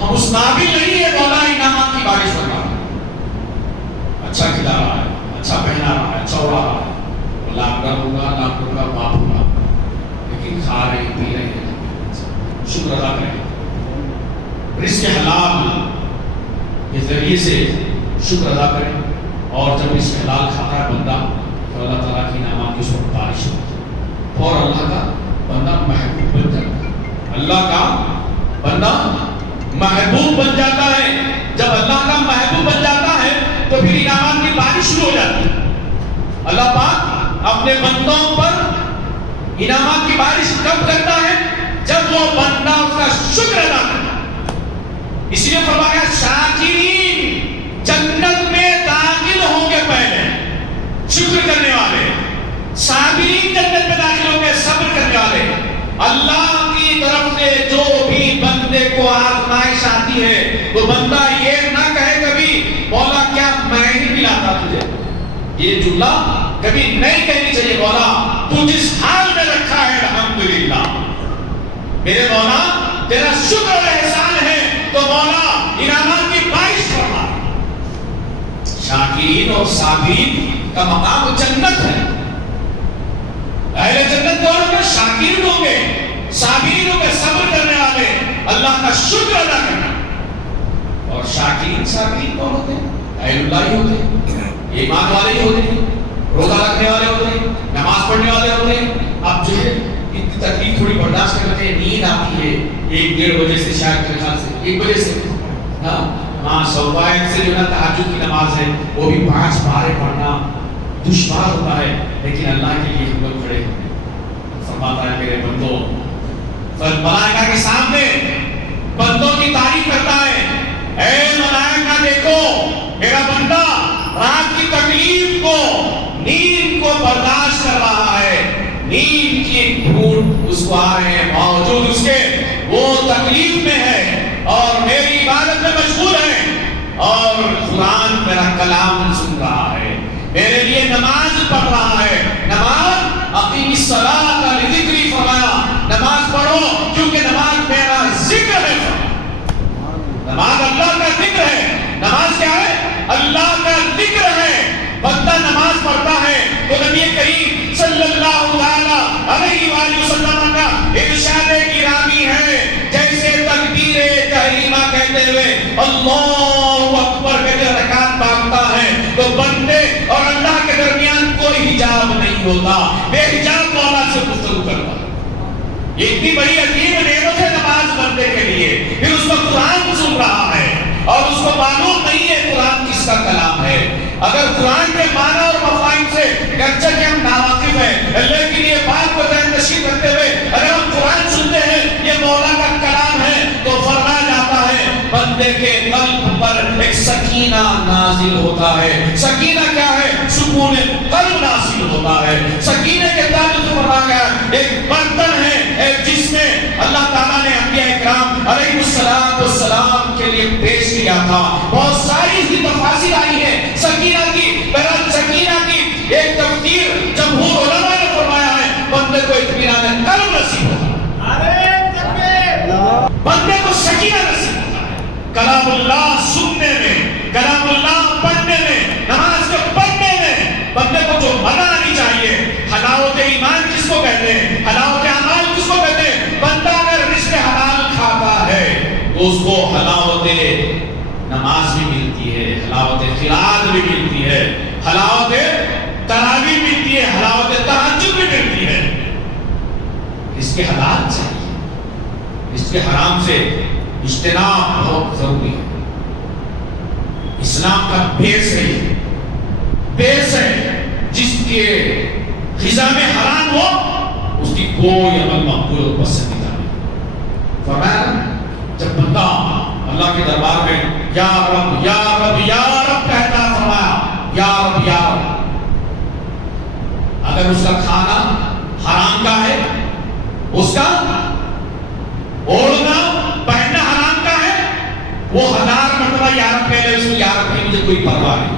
ہم اس قابل نہیں ہے مولا انعامات کی بارش کرنا. اچھا کھلا رہا ہے, اچھا پہنا رہا ہے, اچھا اڑا رہا ہے, لاکھ ہوگا, لاکھ کا باپ ہوگا, لیکن کھا رہے پی رہے ہیں, شکر ادا کریں. رزق حلال کے ذریعے سے شکر ادا کریں, اور جب رزق حلال کھاتا ہے بندہ تو اللہ تعالیٰ کی انعامات کی اس پر بارش ہوتی ہے اور اللہ کا بندہ محبوب بن جاتا ہے. اللہ کا بندہ محبوب بن جاتا ہے. جب اللہ کا محبوب بن جاتا ہے تو پھر انعامات کی بارش شروع ہو جاتی ہے. اللہ پاک اپنے بندوں پر انعامات کی بارش کب کرتا ہے؟ جب وہ بندہ اس کا شکر ادا کرتا ہے. اس لیے فرمایا شاکرین جنت میں داخل ہوں گے, پہلے شکر کرنے والے. صابرین جنت میں داخل ہوں گے, صبر کرنے والے. اللہ کی طرف سے جو بھی بندے کو آزمائش آتی ہے تو بندہ یہ نہ کہے کبھی مولا کیا میں ہی ملاتا تجھے. یہ جملہ کبھی نہیں کہنی چاہیے, مولا تو جس حال میں رکھا ہے الحمدللہ, میرے مولا تیرا شکر اور احسان ہے تو مولا انعامات کی بارش فرما. شاکرین اور صابرین کا مقام جنت ہے. اہل جنت کون ہوں گے؟ شاکرین ہوں گے, صابرین ہوں گے, صبر کرنے والے, اللہ کا شکر ادا کرنا. اور شاکرین صابرین کون ہوتے ہیں؟ اہل اللہ ہی ہوتے ہیں, ایمان والے ہی ہوتے ہیں, روزہ رکھنے والے ہوتے ہیں, نماز پڑھنے والے ہوتے ہیں. اب جو ہے اتنی تکلیف تھوڑی برداشت کرتے ہیں, نیند آتی ہے 1-1:30 بجے سے, شاید میرے خیال سے 1 بجے سے, ہاں صبح سے جو ہے تہجد کی نماز ہے وہ بھی 5 پارے پڑھنا دشوار ہوتا ہے, لیکن اللہ کے لیے ہم لوگ کھڑے فرماتا ہے میرے بندوں, ملائکہ کے سامنے بندوں کی تعریف کرتا ہے, اے ملائکہ دیکھو میرا بندہ رات کی تکلیف کو, نیند کو برداشت کر رہا ہے, نیند کی گھوٹ اس کو آ رہے ہیں, باوجود اس کے وہ تکلیف میں ہے اور میری عبادت میں مشغول ہے, اور قرآن میرا کلام سن رہا ہے, میرے لیے نماز پڑھ رہا ہے. نماز اقیم الصلاۃ لذکری فرمایا, نماز پڑھو کیونکہ نماز میرا ذکر ہے. نماز اللہ کا ذکر ہے. نماز کیا ہے؟ اللہ کا ذکر ہے. بندہ نماز پڑھتا ہے تو نبی کریم صلی اللہ علیہ وآلہ وسلم کا ارشاد گرامی ہے, جیسے تکبیر تحریمہ کہتے ہوئے اللہ اکبر کے رکعت باندھتا ہے تو بندے اور اللہ کے درمیان کوئی حجاب نہیں ہوتا, بے حجاب مولا سے گفتگو کرتا. یہ اتنی بڑی عظیم نعمت ہے نماز بندے کے لیے. پھر اس کو قرآن سن رہا ہے اور اس کو معلوم نہیں ہے قرآن کس کا کلام ہے. اگر قرآن کے معنی اور مفاہیم سے گرچہ کہ ہم ناواقف ہیں, لیکن یہ بات کو ذہن نشین رکھتے ہوئے اگر ہم قرآن سنتے ہیں یہ مولا کا کلام ہے تو فرمایا جاتا ہے بندے کے قلب پر ایک سکینہ نازل ہوتا ہے. سکینہ کیا ہے؟ سکون قلب نازل ہوتا ہے. سکینہ کے تعلق سے فرمایا گیا ایک برتن ہے جس میں اللہ تعالیٰ نے انبیاء اکرام علیہ السلام کے لیے پیش کیا تھا. بہت ساری اس کی تفاصیل آئی ہے سکینہ کی. بہرحال سکینہ کی ایک تفسیر جمہور علماء نے فرمایا ہے بندے کو اطمینان قلب نصیب ہوتا ہے, بندے کو سکینہ نصیب ہوتا ہے. کلام اللہ سننے میں, کلام اللہ پڑھنے میں, نماز کے پڑھنے میں بندے کو جو مزہ آنی چاہیے. حلاوت ایمان کس کو کہتے ہیں؟ حلاوت اعمال کس کو کہتے ہیں؟ بندہ اگر رزق حلال کھاتا ہے تو اس کو حلاوت نماز بھی ملتی ہے، حلاوت قرات بھی ملتی ہے، حلاوت تراویح ملتی ہے، حلاوت تہجد بھی ملتی ہے۔ اس کے حالات چاہیے، اس کے حرام سے اجتناب بہت ضروری ہے۔ اسلام کا بیس ہے، بیس ہے، جس کے غذا میں حرام ہو اس کی کوئی عمل مقبول اور پسندیدہ نہیں۔ فرمایا جب بندہ اللہ کے دربار میں یا رب یا رب یا رب کہتا ہے، فرمایا یا رب یا رب، اگر اس کا کھانا حرام کا ہے، اس کا اوڑھنا پہننا حرام کا ہے، وہ 1000 مرتبہ یا رب کہہ لے، اس کو یا رب کی مجھے کوئی پرواہ نہیں۔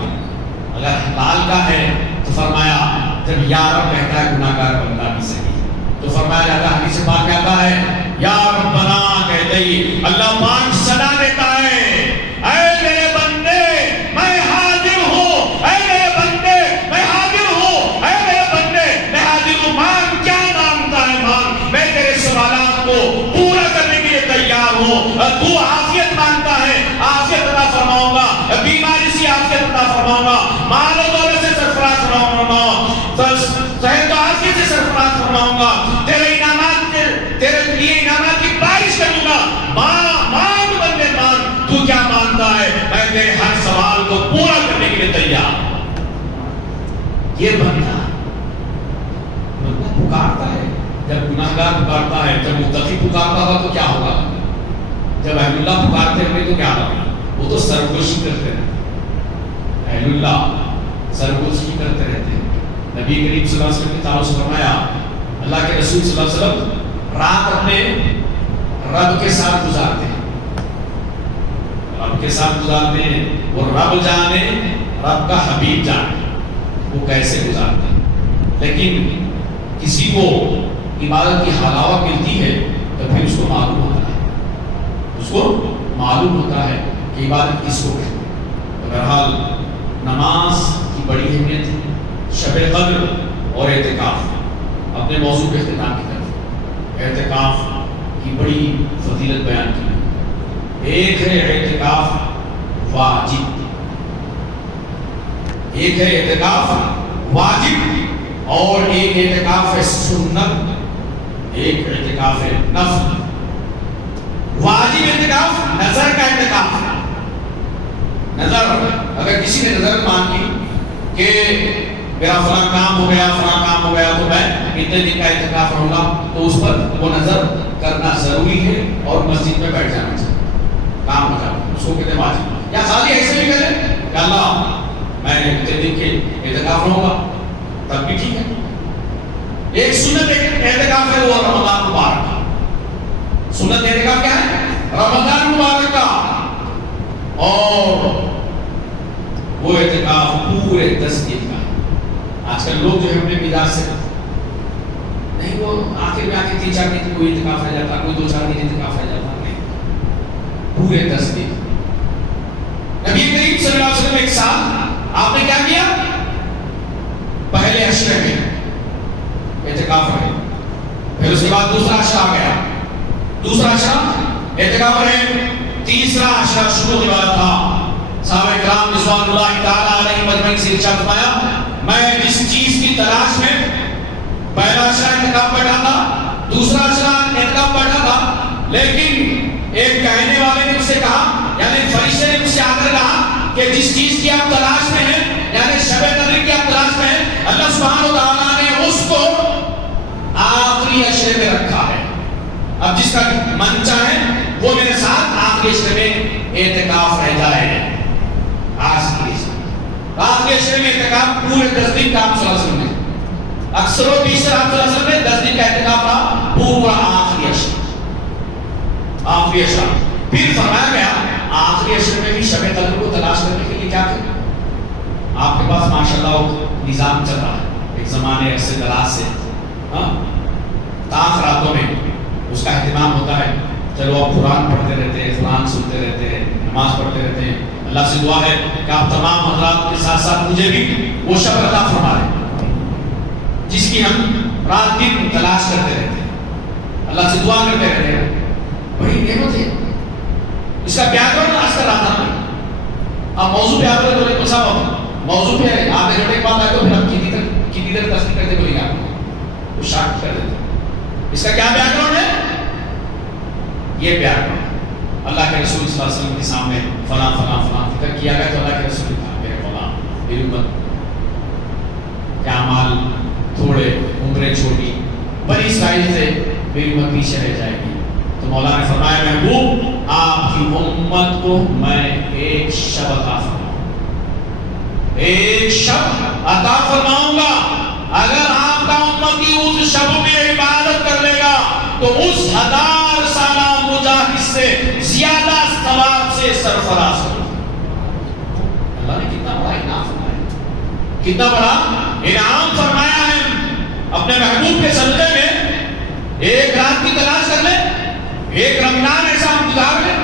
اگر حلال کا ہے تو فرمایا جب یا رب کہتا ہے گناہگار بندہ بھی صحیح، تو فرمایا جاتا ہے، حدیث پاک کہتا ہے یا ربنا کہتے ہی اللہ پاک صدا دیتا ہے، اے میرے بندے میں حاضر ہوں، اے میرے بندے میں حاضر ہوں، اے میرے بندے میں حاضر ہوں، مان کیا مانگتا ہے مان، میں تیرے سوالات کو پورا کرنے کے لیے تیار ہوں۔ تو عافیت مانگتا ہے، عافیت عطا فرماؤں گا، بیماری سے عافیت عطا فرماؤں گا، مال و دولت سے سرفراز فرماؤں گا، صحت و عافیت سے سرفراز فرماؤں گا، تیرے انعامات تیرے لیے انعامات کی بارش کروں گا۔ مانگ بندے مانگ، تو کیا مانتا ہے، میں تیرے ہر سوال کو پورا کرنے کے لیے تیار ہوں۔ یہ بندہ پکارتا ہے، جب گناہگار پکارتا ہے، جب متقی پکارتا ہوگا تو کیا ہوگا، جب اہل اللہ پکارتے ہوئے تو کیا ہوگا، وہ تو سرگوشی کرتے رہتے، اہل اللہ سرگوشی کرتے رہتے۔ نبی کریم صلی اللہ علیہ وسلم نے تعارف فرمایا، اللہ کے رسول صلی اللہ علیہ وسلم رات اپنے رب کے ساتھ گزارتے ہیں، رب کے ساتھ گزارتے ہیں، وہ رب جانے، رب کا حبیب جانے وہ کیسے گزارتے ہیں۔ لیکن کسی کو عبادت کی حلاوت ملتی ہے تو پھر اس کو معلوم ہوتا ہے، اس کو معلوم ہوتا ہے کہ عبادت کس کو کہتے ہیں۔ بہرحال نماز کی بڑی اہمیت ہے، شب قدر اور اعتکاف۔ اپنے موضوع کے اختتام کی طرف اعتکاف کی بڑی فضیلت بیان کی۔ ایک ہے اعتکاف واجب، ایک ہے اعتکاف واجب اور ایک اعتکاف ہے سنت، ایک اعتکاف ہے نفل۔ واجب اعتکاف نظر کا اعتکاف، نظر اگر کسی نے نظر مانگی کہ میرا فلاں کام ہو گیا، فلاں کام ہو گیا تو میں اتنے دن کا اعتکاف رہوں گا، تو اس پر وہ نظر کرنا ضروری ہے اور مسجد میں بیٹھ جانا چاہیے، کام ہو جاتا ہے، اس کو کہتے ہیں واجب۔ یا خالی ایسے بھی کریں کہ اللہ میں اتنے دن کے اعتکاف رہوں گا، تب بھی ٹھیک ہے۔ ایک سنت اعتکاف ہے وہ رمضان مبارک کا، سنت اعتکاف کیا ہے؟ رمضان مبارک کا، اور وہ اعتکاف پورے 10 دن کا۔ آج کل لوگ جو ہے اپنے مزاج سے نہیں، وہ آخر میں آ کے 3-4 دن کوئی اعتکاف رہ جاتا، کوئی 2-4 دن اعتکاف رہ جاتا، نہیں، پورے 10 دن۔ نبی کریم صلی اللہ علیہ وسلم ایک سال آپ نے کیا کیا؟ پہلے عشرے میں اعتکاف رہے، پھر اس کے بعد دوسرا عشرہ آ گیا، دوسرا عشرہ اعتکاف رہے، تیسرا عشرہ شروع ہونے والا تھا۔ صحابہ کرام رضوان اللہ تعالیٰ علیہ مجمعین سے ارشاد فرمایا، میں جس چیز کی تلاش میں پہلا عشرہ اعتکاف بیٹھا تھا، دوسرا عشرہ اعتکاف بیٹھا تھا، لیکن ایک کہنے والے نے مجھ سے کہا، یعنی فرشتے نے مجھ سے آ کر کہا کہ جس چیز کی آپ تلاش میں ہیں، یعنی شب قدر کی آپ تلاش میں ہیں، اللہ سبحانہ و تعالیٰ نے اس کو آخری عشرے میں رکھا ہے۔ اب جس کا من چاہے وہ میرے ساتھ آخری عشرے میں اعتکاف رہ جائے۔ آخری عشرے میں اعتکاف پورے 10 دن کا آپ صلی اللہ علیہ وسلم نے، اکثر و بیشتر آپ صلی اللہ علیہ وسلم نے 10 دن کا اعتکاف رہا، پورا آخری عشرہ، آخری عشرہ۔ پھر فرمایا گیا آخری عشرے میں بھی شب قدر کو تلاش کرنے کے لیے کیا کریں؟ آپ کے پاس ماشاءاللہ نظام چل رہا ہے ایک زمانے عرصے دراز سے، تاخ راتوں میں اس کا اہتمام ہوتا ہے، چلو آپ قرآن پڑھتے رہتے ہیں، قرآن سنتے رہتے ہیں، نماز پڑھتے رہتے ہیں۔ اللہ سے دعا ہے کہ آپ تمام حضرات کے ساتھ ساتھ مجھے بھی وہ شب عطا فرما دیں جس کی ہم رات دن تلاش کرتے رہتے ہیں، اللہ سے دعا کرتے رہتے ہیں۔ بڑی نعمت ہے اس کا بیان آج کر رہا تھا. اب موضوع پہ آتے تو نہیں صاحب موضوع پہ آدھے گھنٹے کے بعد آئے تو پھر ہم کتنی دیر تصدیق کرتے بولیں گے آپ کو, وہ شاک کر دیتے. اس کا کیا بیک گراؤنڈ ہے؟ یہ بیک گراؤنڈ اللہ کے رسول صلی اللہ علیہ وسلم کے سامنے فلاں فلاں فلاں ذکر کیا گیا تو اللہ کے رسول نے کہا میرے مولا میری امت کے اعمال تھوڑے, عمریں چھوٹی, بنی اسرائیل سے میری امت پیچھے رہ جائے گی. تو مولا نے فرمایا محبوب آپ کی امت کو میں ایک شب عطا فرماؤں, ایک شب عطا فرماؤں گا. اگر آپ کا امتی اس شب میں عبادت کر لے گا تو اس 1000 سالہ مجاہد سے زیادہ ثواب سے سرفراز ہوگا. اللہ نے کتنا بڑا انعام فرمایا, کتنا بڑا انعام فرمایا ہے اپنے محبوب کے صدقے میں. ایک رات کی تلاش کر لے, ایک رمضان ایسا ہم گزار لیں,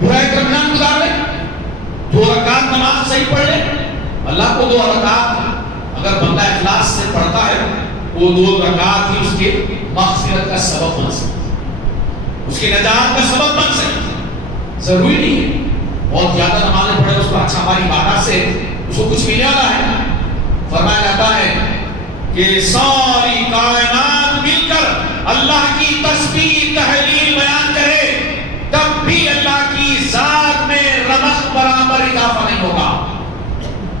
پورا ایک رمضان گزار لیں, 2 رکعت نماز صحیح پڑھ لے. اللہ کو 2 رکعت اگر بندہ اخلاص سے پڑھتا ہے وہ 2 رکعت ہی اس کے مغفرت کا سبب بن سکتی, اس کی نجات کا سبب بن سکتی. ضروری نہیں ہے بہت زیادہ نمازیں پڑھے اس کو اچھا, ہماری عبادت سے اس کو کچھ ملنے والا ہے. فرمایا جاتا ہے کہ ساری کائنات مل کر اللہ کی تسبیح تحلیل بیان کرے تب بھی اللہ کی ذات میں رمق برابر اضافہ نہیں ہوگا.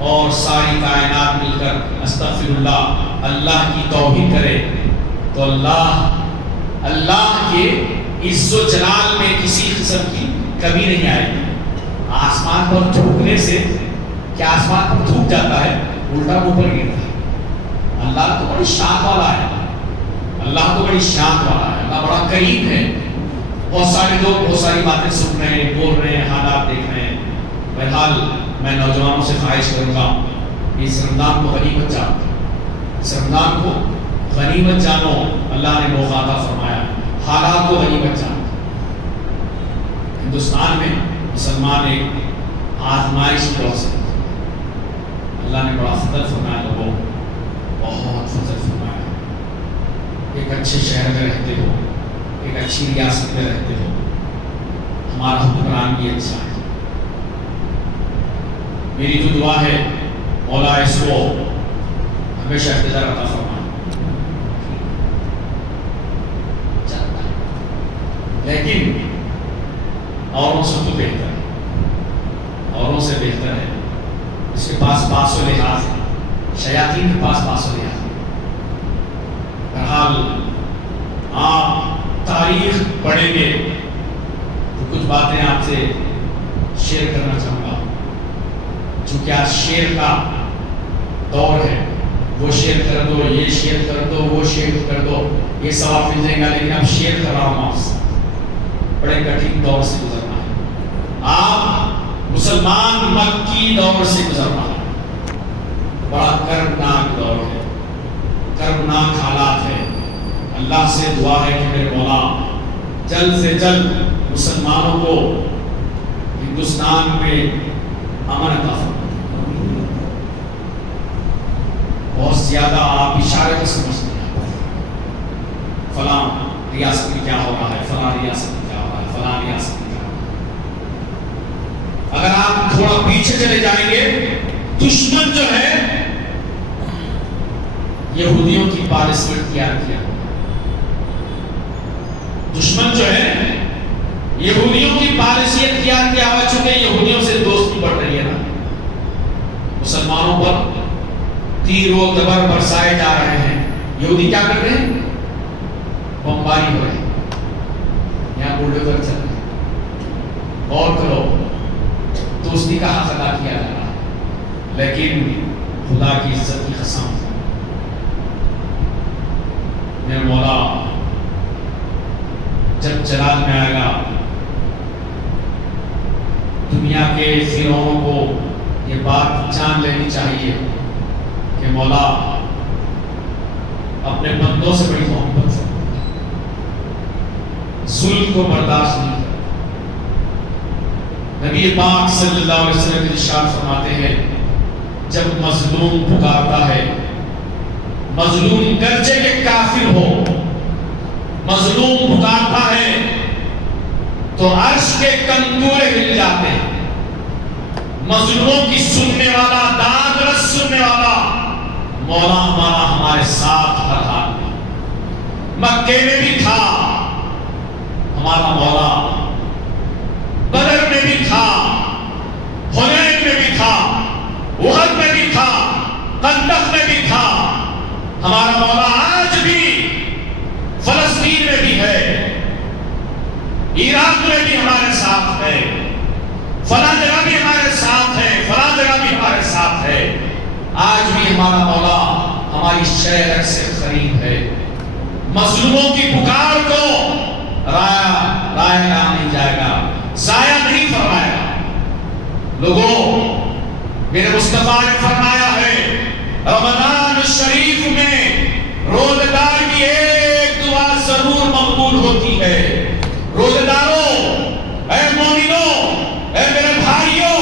اور ساری کائنات مل کر استغفر اللہ اللہ کی توحید کرے تو اللہ کے عز و جلال میں کسی قسم کی کمی نہیں آئے گی. آسمان پر تھوکنے سے کیا آسمان پر تھوک جاتا ہے, الٹا اوپر گرتا ہے. اللہ تو بڑی شان والا ہے, اللہ تو بڑی شان والا ہے, اللہ بڑا کریم ہے. بہت سارے لوگ بہت ساری باتیں سن رہے ہیں, بول رہے ہیں, حالات دیکھ رہے ہیں. بہرحال میں نوجوانوں سے خواہش کروں گا اس رمضان کو غنیمت جانو, اس رمضان کو غنیمت جانو. اللہ نے موقع عطا فرمایا, حالات کو غنیمت جانو. ہندوستان میں مسلمان ایک آزمائش کی دور سے اللہ نے بڑا فضل فرمایا, لوگوں بہت فضل فرمایا. ایک اچھے شہر میں رہتے ہو, ایک اچھی ریاست میں رہتے ہو, ہمارا حکمران بھی اچھا ہے. میری تو دعا ہے مولا اس کو ہمیشہ اقتدار عطا فرمائے. لیکن اوروں سے تو بہتر ہے, اوروں سے بہتر ہے. اس کے پاس پاس و لحاظ ہے, شیاطین کے پاس پاس و لحاظ ہے. بہرحال آپ تاریخ پڑھیں گے تو کچھ باتیں آپ سے شیئر کرنا چاہوں گا. چونکہ آج شیئر کا دور ہے, وہ شیئر کر دو, یہ شیئر کر دو, وہ شیئر کر دو, یہ ثواب مل جائے گا. لیکن اب شیئر کر رہا ہوں آپ سے, بڑے کٹھن دور سے گزرنا ہے. آپ مسلمان مکی دور سے گزرنا ہے. بڑا کربناک دور ہے, کربناک حالات ہے. اللہ سے دعا ہے کہ میرے مولا جلد سے جلد مسلمانوں کو ہندوستان میں امن عطا فرمائے. بہت زیادہ آپ اشارے کو سمجھتے ہیں, فلاں ریاست میں کیا ہو رہا ہے, فلاں ریاست میں کیا ہو رہا ہے, فلاں ریاست میں کیا ہو رہا ہے. اگر آپ تھوڑا پیچھے چلے جائیں گے, دشمن جو ہے یہودیوں کی پالیسی اختیار کیا. دشمن جو ہے یہودیوں کی پالیسی اختیار کیا ہوا, چونکہ یہودیوں سے دوستی بڑھ رہی ہے نا, مسلمانوں پر تیر و تبر برسائے جا رہے ہیں. یہودی کیا کر رہے ہیں, بمباری ہو رہی ہے, یہاں بلڈوزر چل رہے ہیں. غور کرو, دوستی کا حق ادا کیا جا رہا ہے. لیکن خدا کی عزت کی قسم میرے مولا جب جلال میں آئے گا, دنیا کے فرعونوں کو یہ بات جان لینی چاہیے کہ مولا اپنے بندوں سے بڑی محبت سے ظلم کو برداشت نہیں کرتا. نبی پاک صلی اللہ علیہ وسلم ارشاد فرماتے ہیں جب مظلوم پکارتا ہے, مظلوم گرجے کے کافر ہو, مظلوم پکارتا ہے تو عرش کے کنگورے ہل جاتے ہیں. مظلوموں کی سننے والا، داد رس سننے والا مولا ہمارا ہمارے ساتھ ہر حال میں. مکے میں بھی تھا ہمارا مولا، بدر میں بھی تھا، حنین میں بھی تھا، احد میں بھی تھا، خندق میں بھی تھا. ہمارا مولا آج بھی فلسطین میں بھی ہے، عراق میں بھی ہمارے ساتھ ہے، فلاں جگہ بھی ہمارے ساتھ ہے، فلاں جگہ بھی ہمارے ساتھ ہے. آج بھی ہمارا مولا ہماری شہر سے قریب ہے. مظلوموں کی پکار کو رائے نہیں جائے گا، ضائع نہیں فرمائے گا. لوگوں، میرے مصطفیٰ نے فرمایا ہے رمضان شریف میں روزدار کی ایک دعا ضرور مقبول ہوتی ہے. روزداروں، اے مومنوں، اے میرے بھائیوں،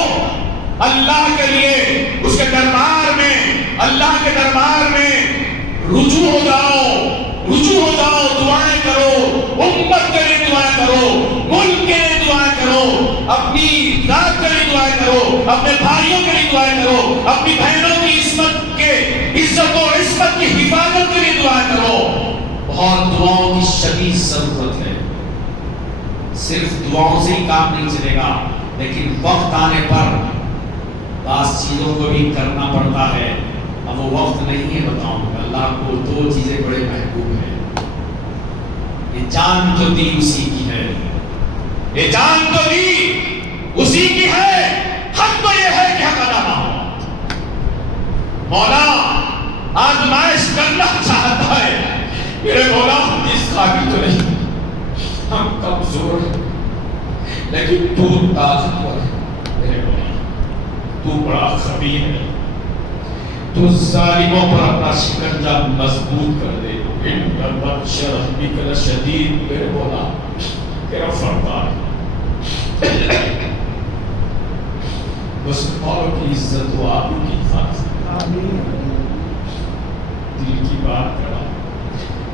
اللہ کے لیے، اس کے دربار میں، اللہ کے دربار میں رجوع ہو جاؤ، دعائیں کرو، امت کے لیے دعائیں کرو، ملک کے لیے دعائیں کرو، اپنی ذات کے لیے دعائیں کرو، اپنے بھائیوں کے لیے دعائیں کرو، اپنی بہنوں کی عزت و عصمت کی حفاظت کے لیے دعائیں کرو. بہت دعاؤں کی شدید ضرورت ہے. صرف دعاؤں سے ہی کام نہیں چلے گا، لیکن وقت آنے پر بعض چیزوں کو بھی کرنا پڑتا ہے. اب وہ وقت نہیں ہے، بتاؤں گا. اللہ کو دو چیزیں بڑے محبوب ہیں. یہ جان تو دی اسی کی ہے، یہ جان تو دی اسی کی ہے. حق تو یہ ہے کہ حق ادا ہو. مولا آزمائش کرنا چاہتا ہے. میرے مولا ہم اس قابل تو نہیں، ہم کمزور ہیں، لیکن تو طاقتور ہے. میرے مولا تو بڑا خبیر ہے. تو ظالموں پر اپنا شکنجہ مضبوط کر دے. ان بطش ربک لشدید. میرے مولا تیرا فرمان ہے. بس اوروں کی عزت و آبرو کی حفاظت. دل کی بات کرا،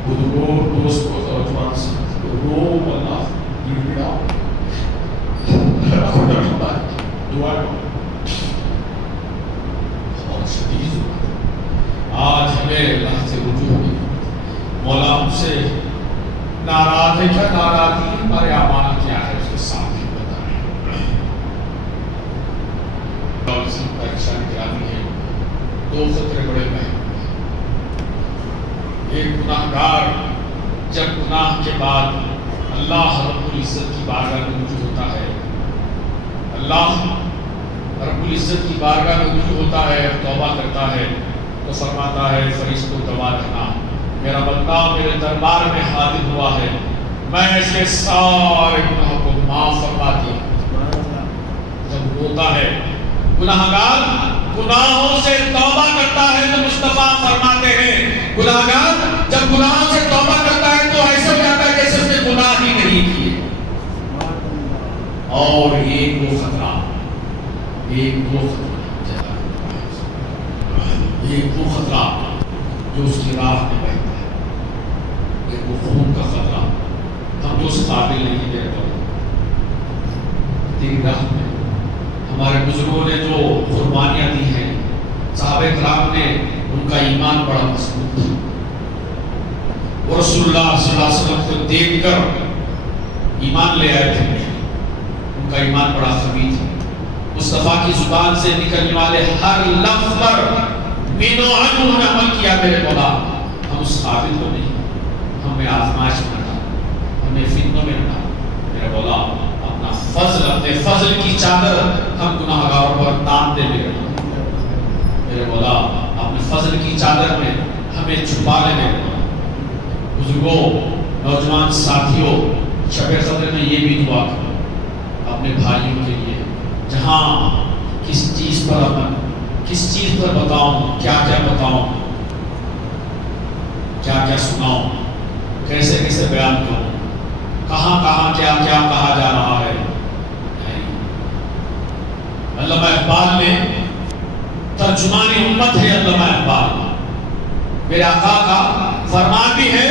بزرگوں دوست کو نوجوان سے رو اللہ گرگڑا دعا بہت شدید. آج ہمیں اللہ سے رجوع ہوئی. مولا ہم سے ناراض ہے کیا؟ ناراضی ہمارے اعمال کیا ہے اس کے ساتھ ہی بتائیں. اور اس کی پریشانی گرامی ہے. دو خطرے بڑے محبوب ہیں. ایک گناہگار جب گناہ کے بعد اللہ رب العزت کی بارگاہ میں رجوع ہوتا ہے، اللہ رب العزت کی بارگاہ میں رجوع ہوتا ہے، توبہ کرتا ہے، تو فرماتا ہے فرشتوں گواہ رہنا، میرا بندہ میرے دربار میں حاضر ہوا ہے، میں اس کے سارے گناہوں کو معاف فرما دیا. جب ہوتا ہے گناہگار گناہوں سے توبہ کرتا ہے تو مصطفیٰ فرماتے ہیں گناہگار جب گناہوں سے توبہ کرتا ہے تو ایسا ہو جاتا ہے جیسے اس نے گناہ ہی نہیں کیے. اور ایک وہ خطرہ جو اس کی راہ میں بہتا ہے، ایک وہ خون کا خطرہ. ہم تو اس قابل نہیں دے پاتے. تیری راہ میں ہمارے بزرگوں نے جو قربانیاں دی ہیں، صحابہ کرام نے، ان کا ایمان بڑا مضبوط تھا. وہ رسول اللہ صلی اللہ علیہ وسلم کو دیکھ کر ایمان لے آئے تھے. ان کا ایمان بڑا قوی تھا. مصطفیٰ کی زبان سے نکلنے والے ہر لفظ پر مینو انہوں نے عمل کیا. میرے مولا ہم اس قابل کو نہیں، ہمیں آزمائش میں نہ ڈال، ہمیں فتنوں میں نہ ڈال. میرے مولا اپنا فضل، اپنے فضل کی چادر ہم گناہگاروں پر تان دے. میرے مولا اپنے فضل کی چادر میں ہمیں چھپا لے. میرے مولا بزرگوں، نوجوان ساتھیوں، شب قدر میں یہ بھی دعا کرو اپنے بھائیوں کے لیے، جہاں کس چیز پر عمل، کس چیز پر بتاؤں، کیا کیا بتاؤں، کیا کیا سناؤں، کیسے کیسے بیان کروں، کہاں کہاں کیا کیا کہا جا رہا ہے. علامہ اقبال نے، ترجمان امت ہے علامہ اقبال، میرے آقا کا فرمان بھی ہے،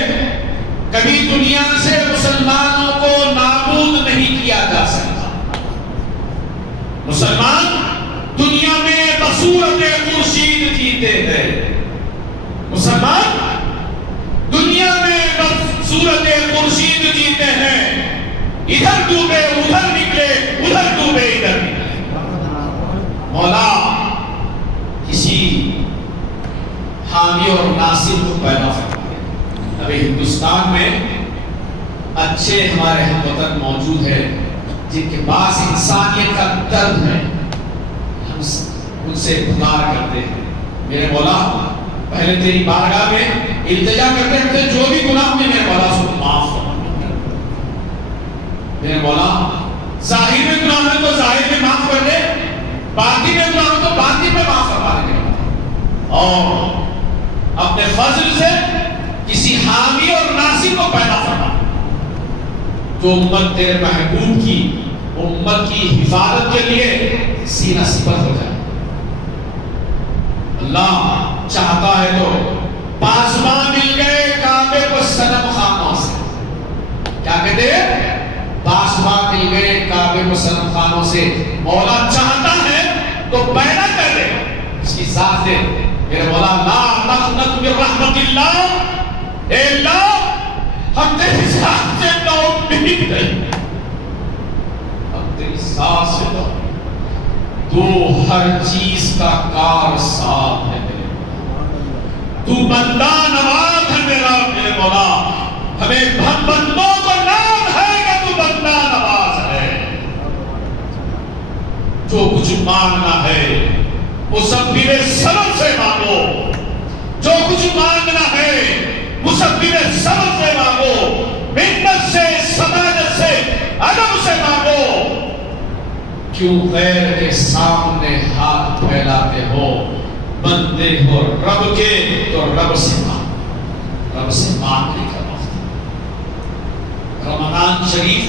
کبھی دنیا سے مسلمانوں کو نابود نہیں نہیں کیا جا سکتا۔ مسلمان دنیا میں بصورت خورشید جیتے ہیں، مسلمان دنیا میں بصورت خورشید جیتے ہیں، ادھر ڈوبے ادھر نکلے، ادھر ڈوبے ادھر نکلے۔ مولا کسی حامی اور ناصر کو پیدا فرمائے۔ ابھی ہندوستان میں اچھے ہمارے ہم وطن موجود ہیں جن کے پاس انسانیت کا درد ہے، ہم ان سے گزار کرتے ہیں۔ میرے مولا پہلے تیری بارگاہ میں التجا کرتے ہیں کہ جو بھی گناہ میں میرے مولا اس کو معاف فرما۔ میرے مولا ظاہر میں گناہ ہے تو ظاہر میں معاف کر دے، باطن میں گناہ ہے تو باطن میں معاف فرما دے، اور اپنے فضل سے کسی حامی اور ناصر کو پیدا فرما جو امت تیرے محبوب کی امت کی حفاظت کے لیے سینہ سپر ہو جائے۔ اللہ چاہتا ہے تو پاسبان مل گئے کعبے کو صنم خانوں سے، کیا کہتے ہیں؟ پاسبان مل گئے کعبے کو صنم خانوں سے۔ مولا چاہتا ہے تو پیدا کر دے اس کی ذات دے۔ میرے مولا لا تقنط من رحمت اللہ، اے اللہ ہم تیری ذات سے نا امید نہیں، ہم تیری ذات سے نا، تو ہر چیز کا کار ساتھ ہے میرے مولا، تو بندہ نواز ہے میرے مولا، ہمیں بندوں کو نام ہے کہ تو بندہ نواز ہے۔ جو کچھ مانگنا ہے وہ سب میرے سبب سے مانگو، جو کچھ مانگنا ہے وہ سب میرے سبب سے مانگو، منت سے سماجت سے ادب سے مانگو۔ کیوں غیر کے سامنے ہاتھ پھیلاتے ہو؟ بندے ہو رب کے تو رب سے مانگو، رب سے مانگنے کا وقت۔ رمضان شریف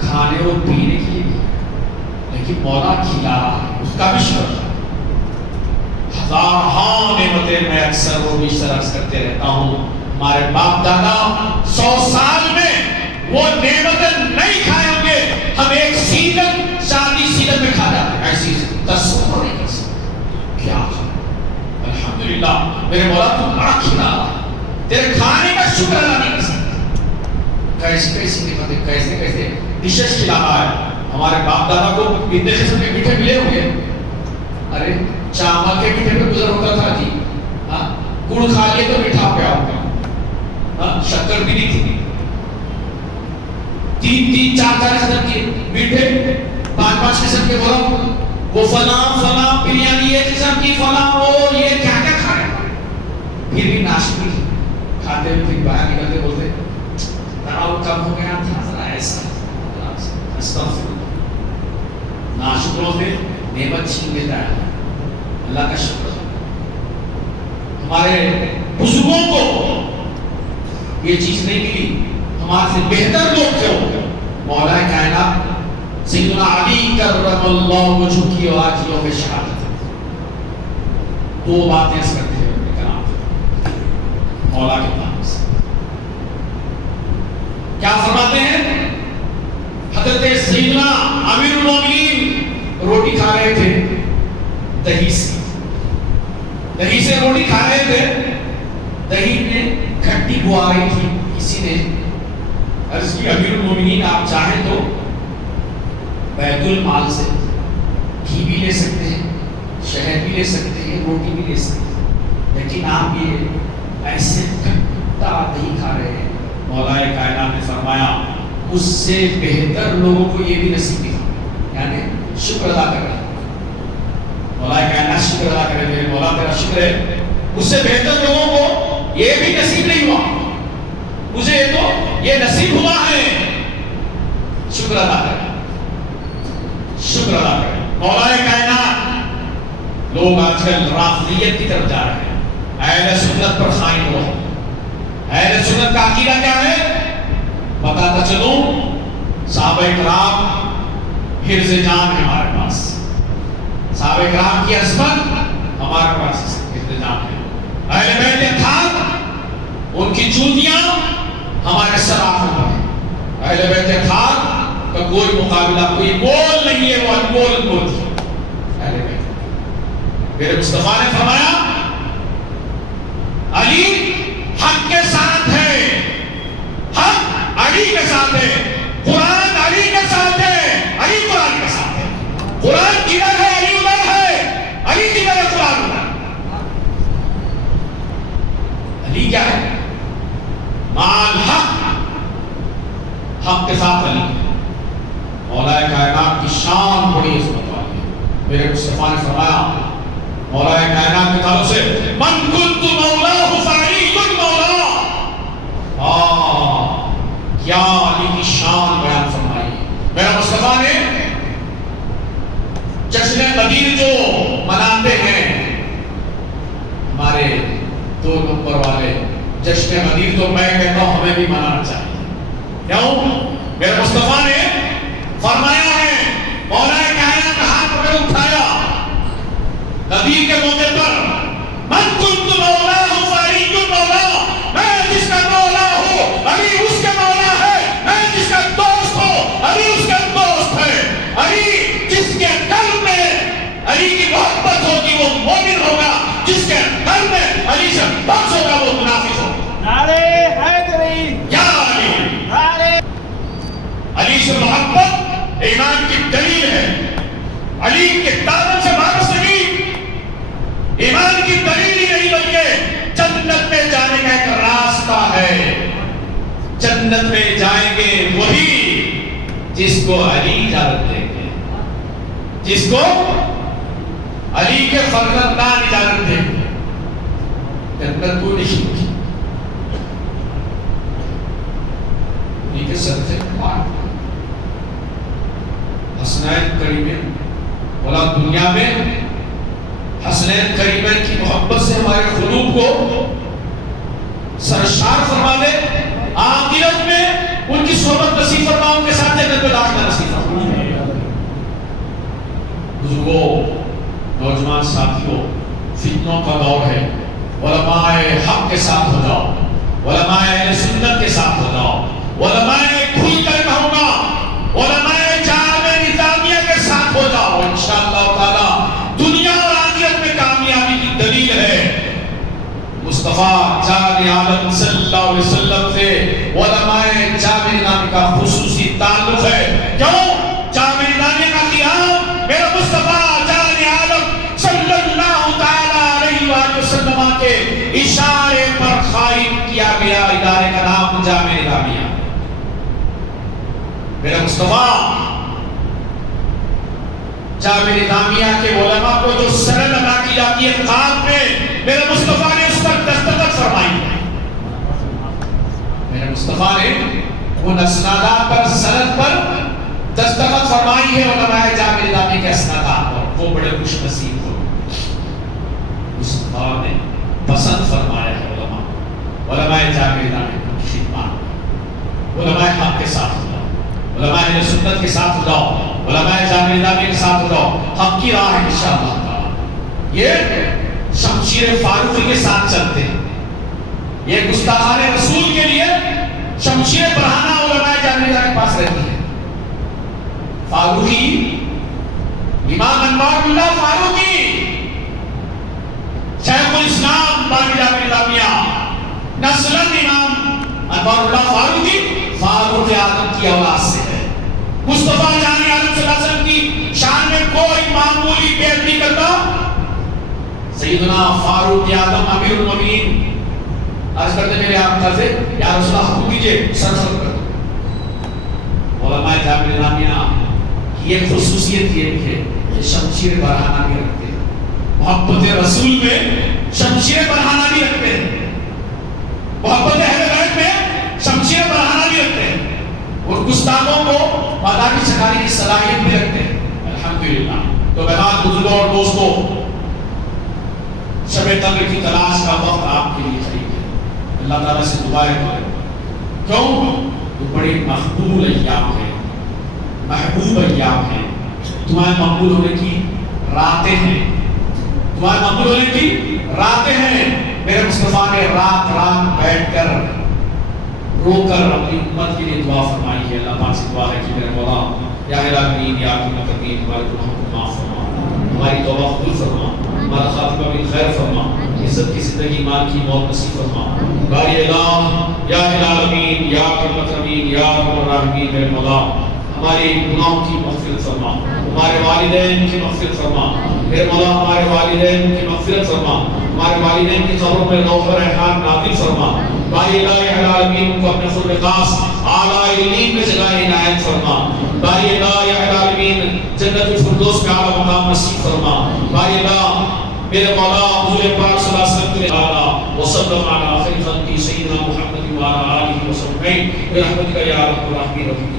کھانے اور پینے کے لیے لیکن مولا کھلا رہا ہے، اس کا بھی شکر۔ ہزارہاں نعمتیں میں اکثر وہ بھی عرض کرتے رہتا ہوں، ہمارے باپ دادا 100 سال میں وہ نعمتیں نہیں کھائے ہوں گے، ہم ایک سیزن شادی سیزن میں کھا جاتے ہیں، ایسی تصور نہیں کر سکتے کیا کھا۔ الحمدللہ میرے مولا تو بڑا کھلا رہا ہے، تیرے کھانے کا شکر ادا نہیں کر سکتے۔ کیسی کیسی نعمتیں، کیسے کیسے ڈشز کھلا رہا ہے۔ ہمارے باپ دادا کو کتنے قسم کے میٹھے ملے ہوں گے؟ ارے چاول کے میٹھے پہ گزر ہوتا تھا جی، گڑ کھا لیے تو میٹھا ہو گیا ہوگا، شکر بھی نہیں تھی، 3 4 قسم کے میٹھے، 5 قسم کے بولو، وہ فلاں بریانی یہ قسم کی فلاں وہ یہ کیا کیا کھا رہے ہیں، پھر بھی ناشتے کھاتے ہوئے پھر باہر نکلتے بولتے تناؤ کم ہو گیا تھا، ذرا ایسا ناشکروں سے نعمت چھین لیتا ہے۔ اللہ کا شکر، ہمارے بزرگوں کو یہ چیز نہیں ملی، ہمارے سے بہتر لوگ تھے۔ مولا کائنات سیدنا علی کرم اللہ وجہہ کی آج یوم شہادت، 2 باتیں اس کرتے ہیں اپنے کلام مولا کے نام سے۔ کیا فرماتے ہیں؟ حضرت سیدنا امیر المومنین روٹی کھا رہے تھے دہی سے روٹی کھا رہے تھے، دہی میں کھٹی بو آ رہی تھی، کسی نے عرض کی امیر المومنین آپ چاہیں تو بیت المال سے گھی بھی لے سکتے ہیں، شہد بھی لے سکتے ہیں، روٹی بھی لے سکتے ہیں، لیکن آپ یہ ایسے کھٹا دہی کھا رہے ہیں۔ مولا کائنات نے فرمایا اس سے بہتر لوگوں کو یہ بھی نصیب نہیں، یعنی شکر ادا کر رہا ہے۔ مولا کائنات شکر ادا کرے، میرے مولا تیرا شکر ہے، اس سے بہتر لوگوں کو یہ بھی نصیب نہیں ہوا، مجھے تو یہ نصیب ہوا ہے۔ شکر ادا کرے، شکر ادا کرے۔ مولا کائنات، لوگ آج کل رافضیت کی طرف جا رہے ہیں، اہل سنت پر قائم ہو۔ اہل سنت کا عقیدہ کیا ہے؟ بتاتا چلوں، صحابہ کرام حرز جان ہے ہمارے پاس، صحابہ کرام کی عصمت ہمارے پاس حرز جان ہے، اہل بیت اطہار ان کی جوتیاں ہمارے سراخوں پر ہیں، اہل بیت اطہار کا کوئی مقابلہ، کوئی مول نہیں ہے، وہ انمول مول ہے۔ میرے مصطفیٰ نے فرمایا علی حق کے ساتھ ہے، حق علی کے ساتھ ہے، قرآن علی کے ساتھ ہے، علی قرآن کے ساتھ ہے۔ قرآن کدھر ہے علی ادھر ہے، علی کدھر ہے قرآن ادھر۔ علی کیا ہے؟ مال حق، حق کے ساتھ علی۔ مولا کائنات کی شان بڑی عظمت والی ہے۔ میرے مصطفیٰ نے فرمایا مولا کائنات کی طرف سے من کنت مولاہ فعلی کن مولا۔ کیا علی کی شان بیان فرمائی۔ میرا مصطفیٰ نے جشن قدیر جو مناتے ہیں ہمارے 2 نمبر والے، جشن قدیر تو میں کہتا ہوں ہمیں بھی منانا چاہیے۔ کیوں؟ میرے مصطفیٰ نے فرمایا ہے مولا کائنات کا ہاتھ پکڑ اٹھایا قدیر کے موقع پر، من کنت مولاہ فعلی کن مولا، میں جس کا مولا ہوں علی اس کے مولا ہے، میں جس کا دوست ہوں علی اس کا دوست ہے۔ علی جس کے قلب میں علی کی محبت ہوگی وہ مومن ہوگا، جس کے قلب میں علی سے بغض ہوگا وہ منافق ہوگا۔ نعرہ حیدری، یا علی، نعرہ علی سے محبت ایمان کی دلیل ہے۔ علی کے دامن سے وابستگی ایمان کی دلیل ہی نہیں بلکہ جنت میں جانے کا ایک راستہ ہے۔ جنت میں جائیں گے وہی جس کو علی اجازت دیں گے، جس کو علی کے فرزندان اجازت دیں گے۔ جنت کو نہیں ہوگی، انہیں کے سر سے حسنین کریمین، بولا دنیا میں حسنین کریمین کی محبت سے ہمارے قلوب کو سرشار فرما دے، آخرت میں ان کی صحبت نصیب فرما، ان کے ساتھ جنت میں داخلہ نصیب فرما۔ بزرگوں، نوجوان ساتھیوں، فتنوں کا دور ہے، علماء حق کے ساتھ ہو جاؤ، علماء اہل سنت کے ساتھ ہو جاؤ، علماء کھل کر کہوں گا علماء جامع نظامیہ کے ساتھ ہو جاؤ، انشاءاللہ تعالی دنیا اور آخرت میں کامیابی کی دلیل ہے۔ مصطفیٰ جان عالم صلی اللہ علیہ وسلم سے علماء جامع نظامیہ کا خصوصی تعلق ہے۔ کیوں؟ جامع نظامیہ کا قیام میرا مصطفیٰ جان عالم صلی اللہ تعالی علیہ وآلہ وسلم کے اشارے پر قائم کیا گیا ادارے کا نام جامع نظامیہ۔ میرا مصطفیٰ جامع نظامیہ کے علماء کو جو سند ادا کی جاتی ہے خواب میں، میرے مصطفیٰ نے اس پر دستخط فرمائی ہے۔ میرے مصطفیٰ نے ان اسنادات پر، سند پر دستخط فرمائی ہے علماء جامع نظامیہ کے اسنادات پر۔ وہ بڑے خوش نصیب ہو، مصطفیٰ نے پسند فرمایا ہے علماء جامع نظامیہ کی خدمات۔ علماء حق کے ساتھ ہو جاؤ، علماء اہل سنت کے ساتھ ہو جاؤ، علماء جامع نظامیہ کے ساتھ ہو جاؤ، حق کی راہ ہے انشاءاللہ تعالی۔ یہ شمشیر فاروقی کے ساتھ چلتے ہیں، یہ گستاخان رسول کے لیے شمشیر برہنہ علماء جامع نظامیہ کے پاس رہتی ہے۔ فاروقی، امام انوار اللہ فاروقی، شیخ الاسلام بانی جامع نظامیہ، نسلاً امام انوار اللہ فاروقی فاروق اعظم کی اولاد سے ہے۔ مصطفیٰ جان عالم صلی اللہ علیہ وسلم کی شان میں کوئی معمولی بے ادبی کرتا، سیدنا فاروق اعظم امیر المومنین عرض کرتے میرے آپ سے یا رسول اللہ حکم دیجئے سر کر دو۔ علماء جامع نظامیہ کی یہ خصوصیت یہ بھی ہے کہ شمشیر برہنہ بھی رکھتے ہیں، محبت رسول میں شمشیر برہنہ بھی رکھتے ہیں، محبت اہل بیت میں شمشیر برہنہ بھی رکھتے ہیں، اور گستاخوں کو مادامی سکھانے کی صلاحیت بھی رکھتے ہیں الحمدللہ۔ تو بہت بزرگوں اور دوستوں، شب قدر کی تلاش کا وقت آپ کے لیے قریب ہے۔ اللہ تعالیٰ سے دعا ہے، کیوں؟ تو بڑی مقبول ایام ہے، محبوب ایام ہے، تمہارے مقبول ہونے کی راتیں ہیں، تمہارے مقبول ہونے کی راتیں ہیں۔ میرے مصطفیٰ نے رات رات بیٹھ کر رو کر اپنی امت کے لیے دعا فرمائی ہے. اللہ پاک سے دعا ہے کہ میرے مولا یا العالمین یا المتقین ہمارے گناہوں کو معاف فرما, ہماری توبہ قبول فرما, ہمارا خاتمہ بالخیر فرما, عزت کی زندگی ایمان کی موت نصیب فرما. باری الہ یا العالمین یا المتقین یا ارحم الراحمین میرے مولا ہمارے گناہوں کی مغفرت فرما, ہمارے والدین کی مغفرت فرما میرے مولا, ہمارے والدین کی مغفرت فرما, ہمارے والدین کی قبروں میں روح و ریحان نازل فرما. باری الہ العالمین ان کو اپنے خود خاص اعلیٰ علیم میں جگہ عنایت فرما. باری الہ العالمین جنت الفردوس میں اعلیٰ مقام نصیب فرما. باری الہ میرے مولا حضور پاک صلی اللہ علیہ وسلم کے اعلیٰ وسلم علی خیر خلقی سیدنا محمد و علی آلہ وصحبہ برحمتک یا ارحم الراحمین.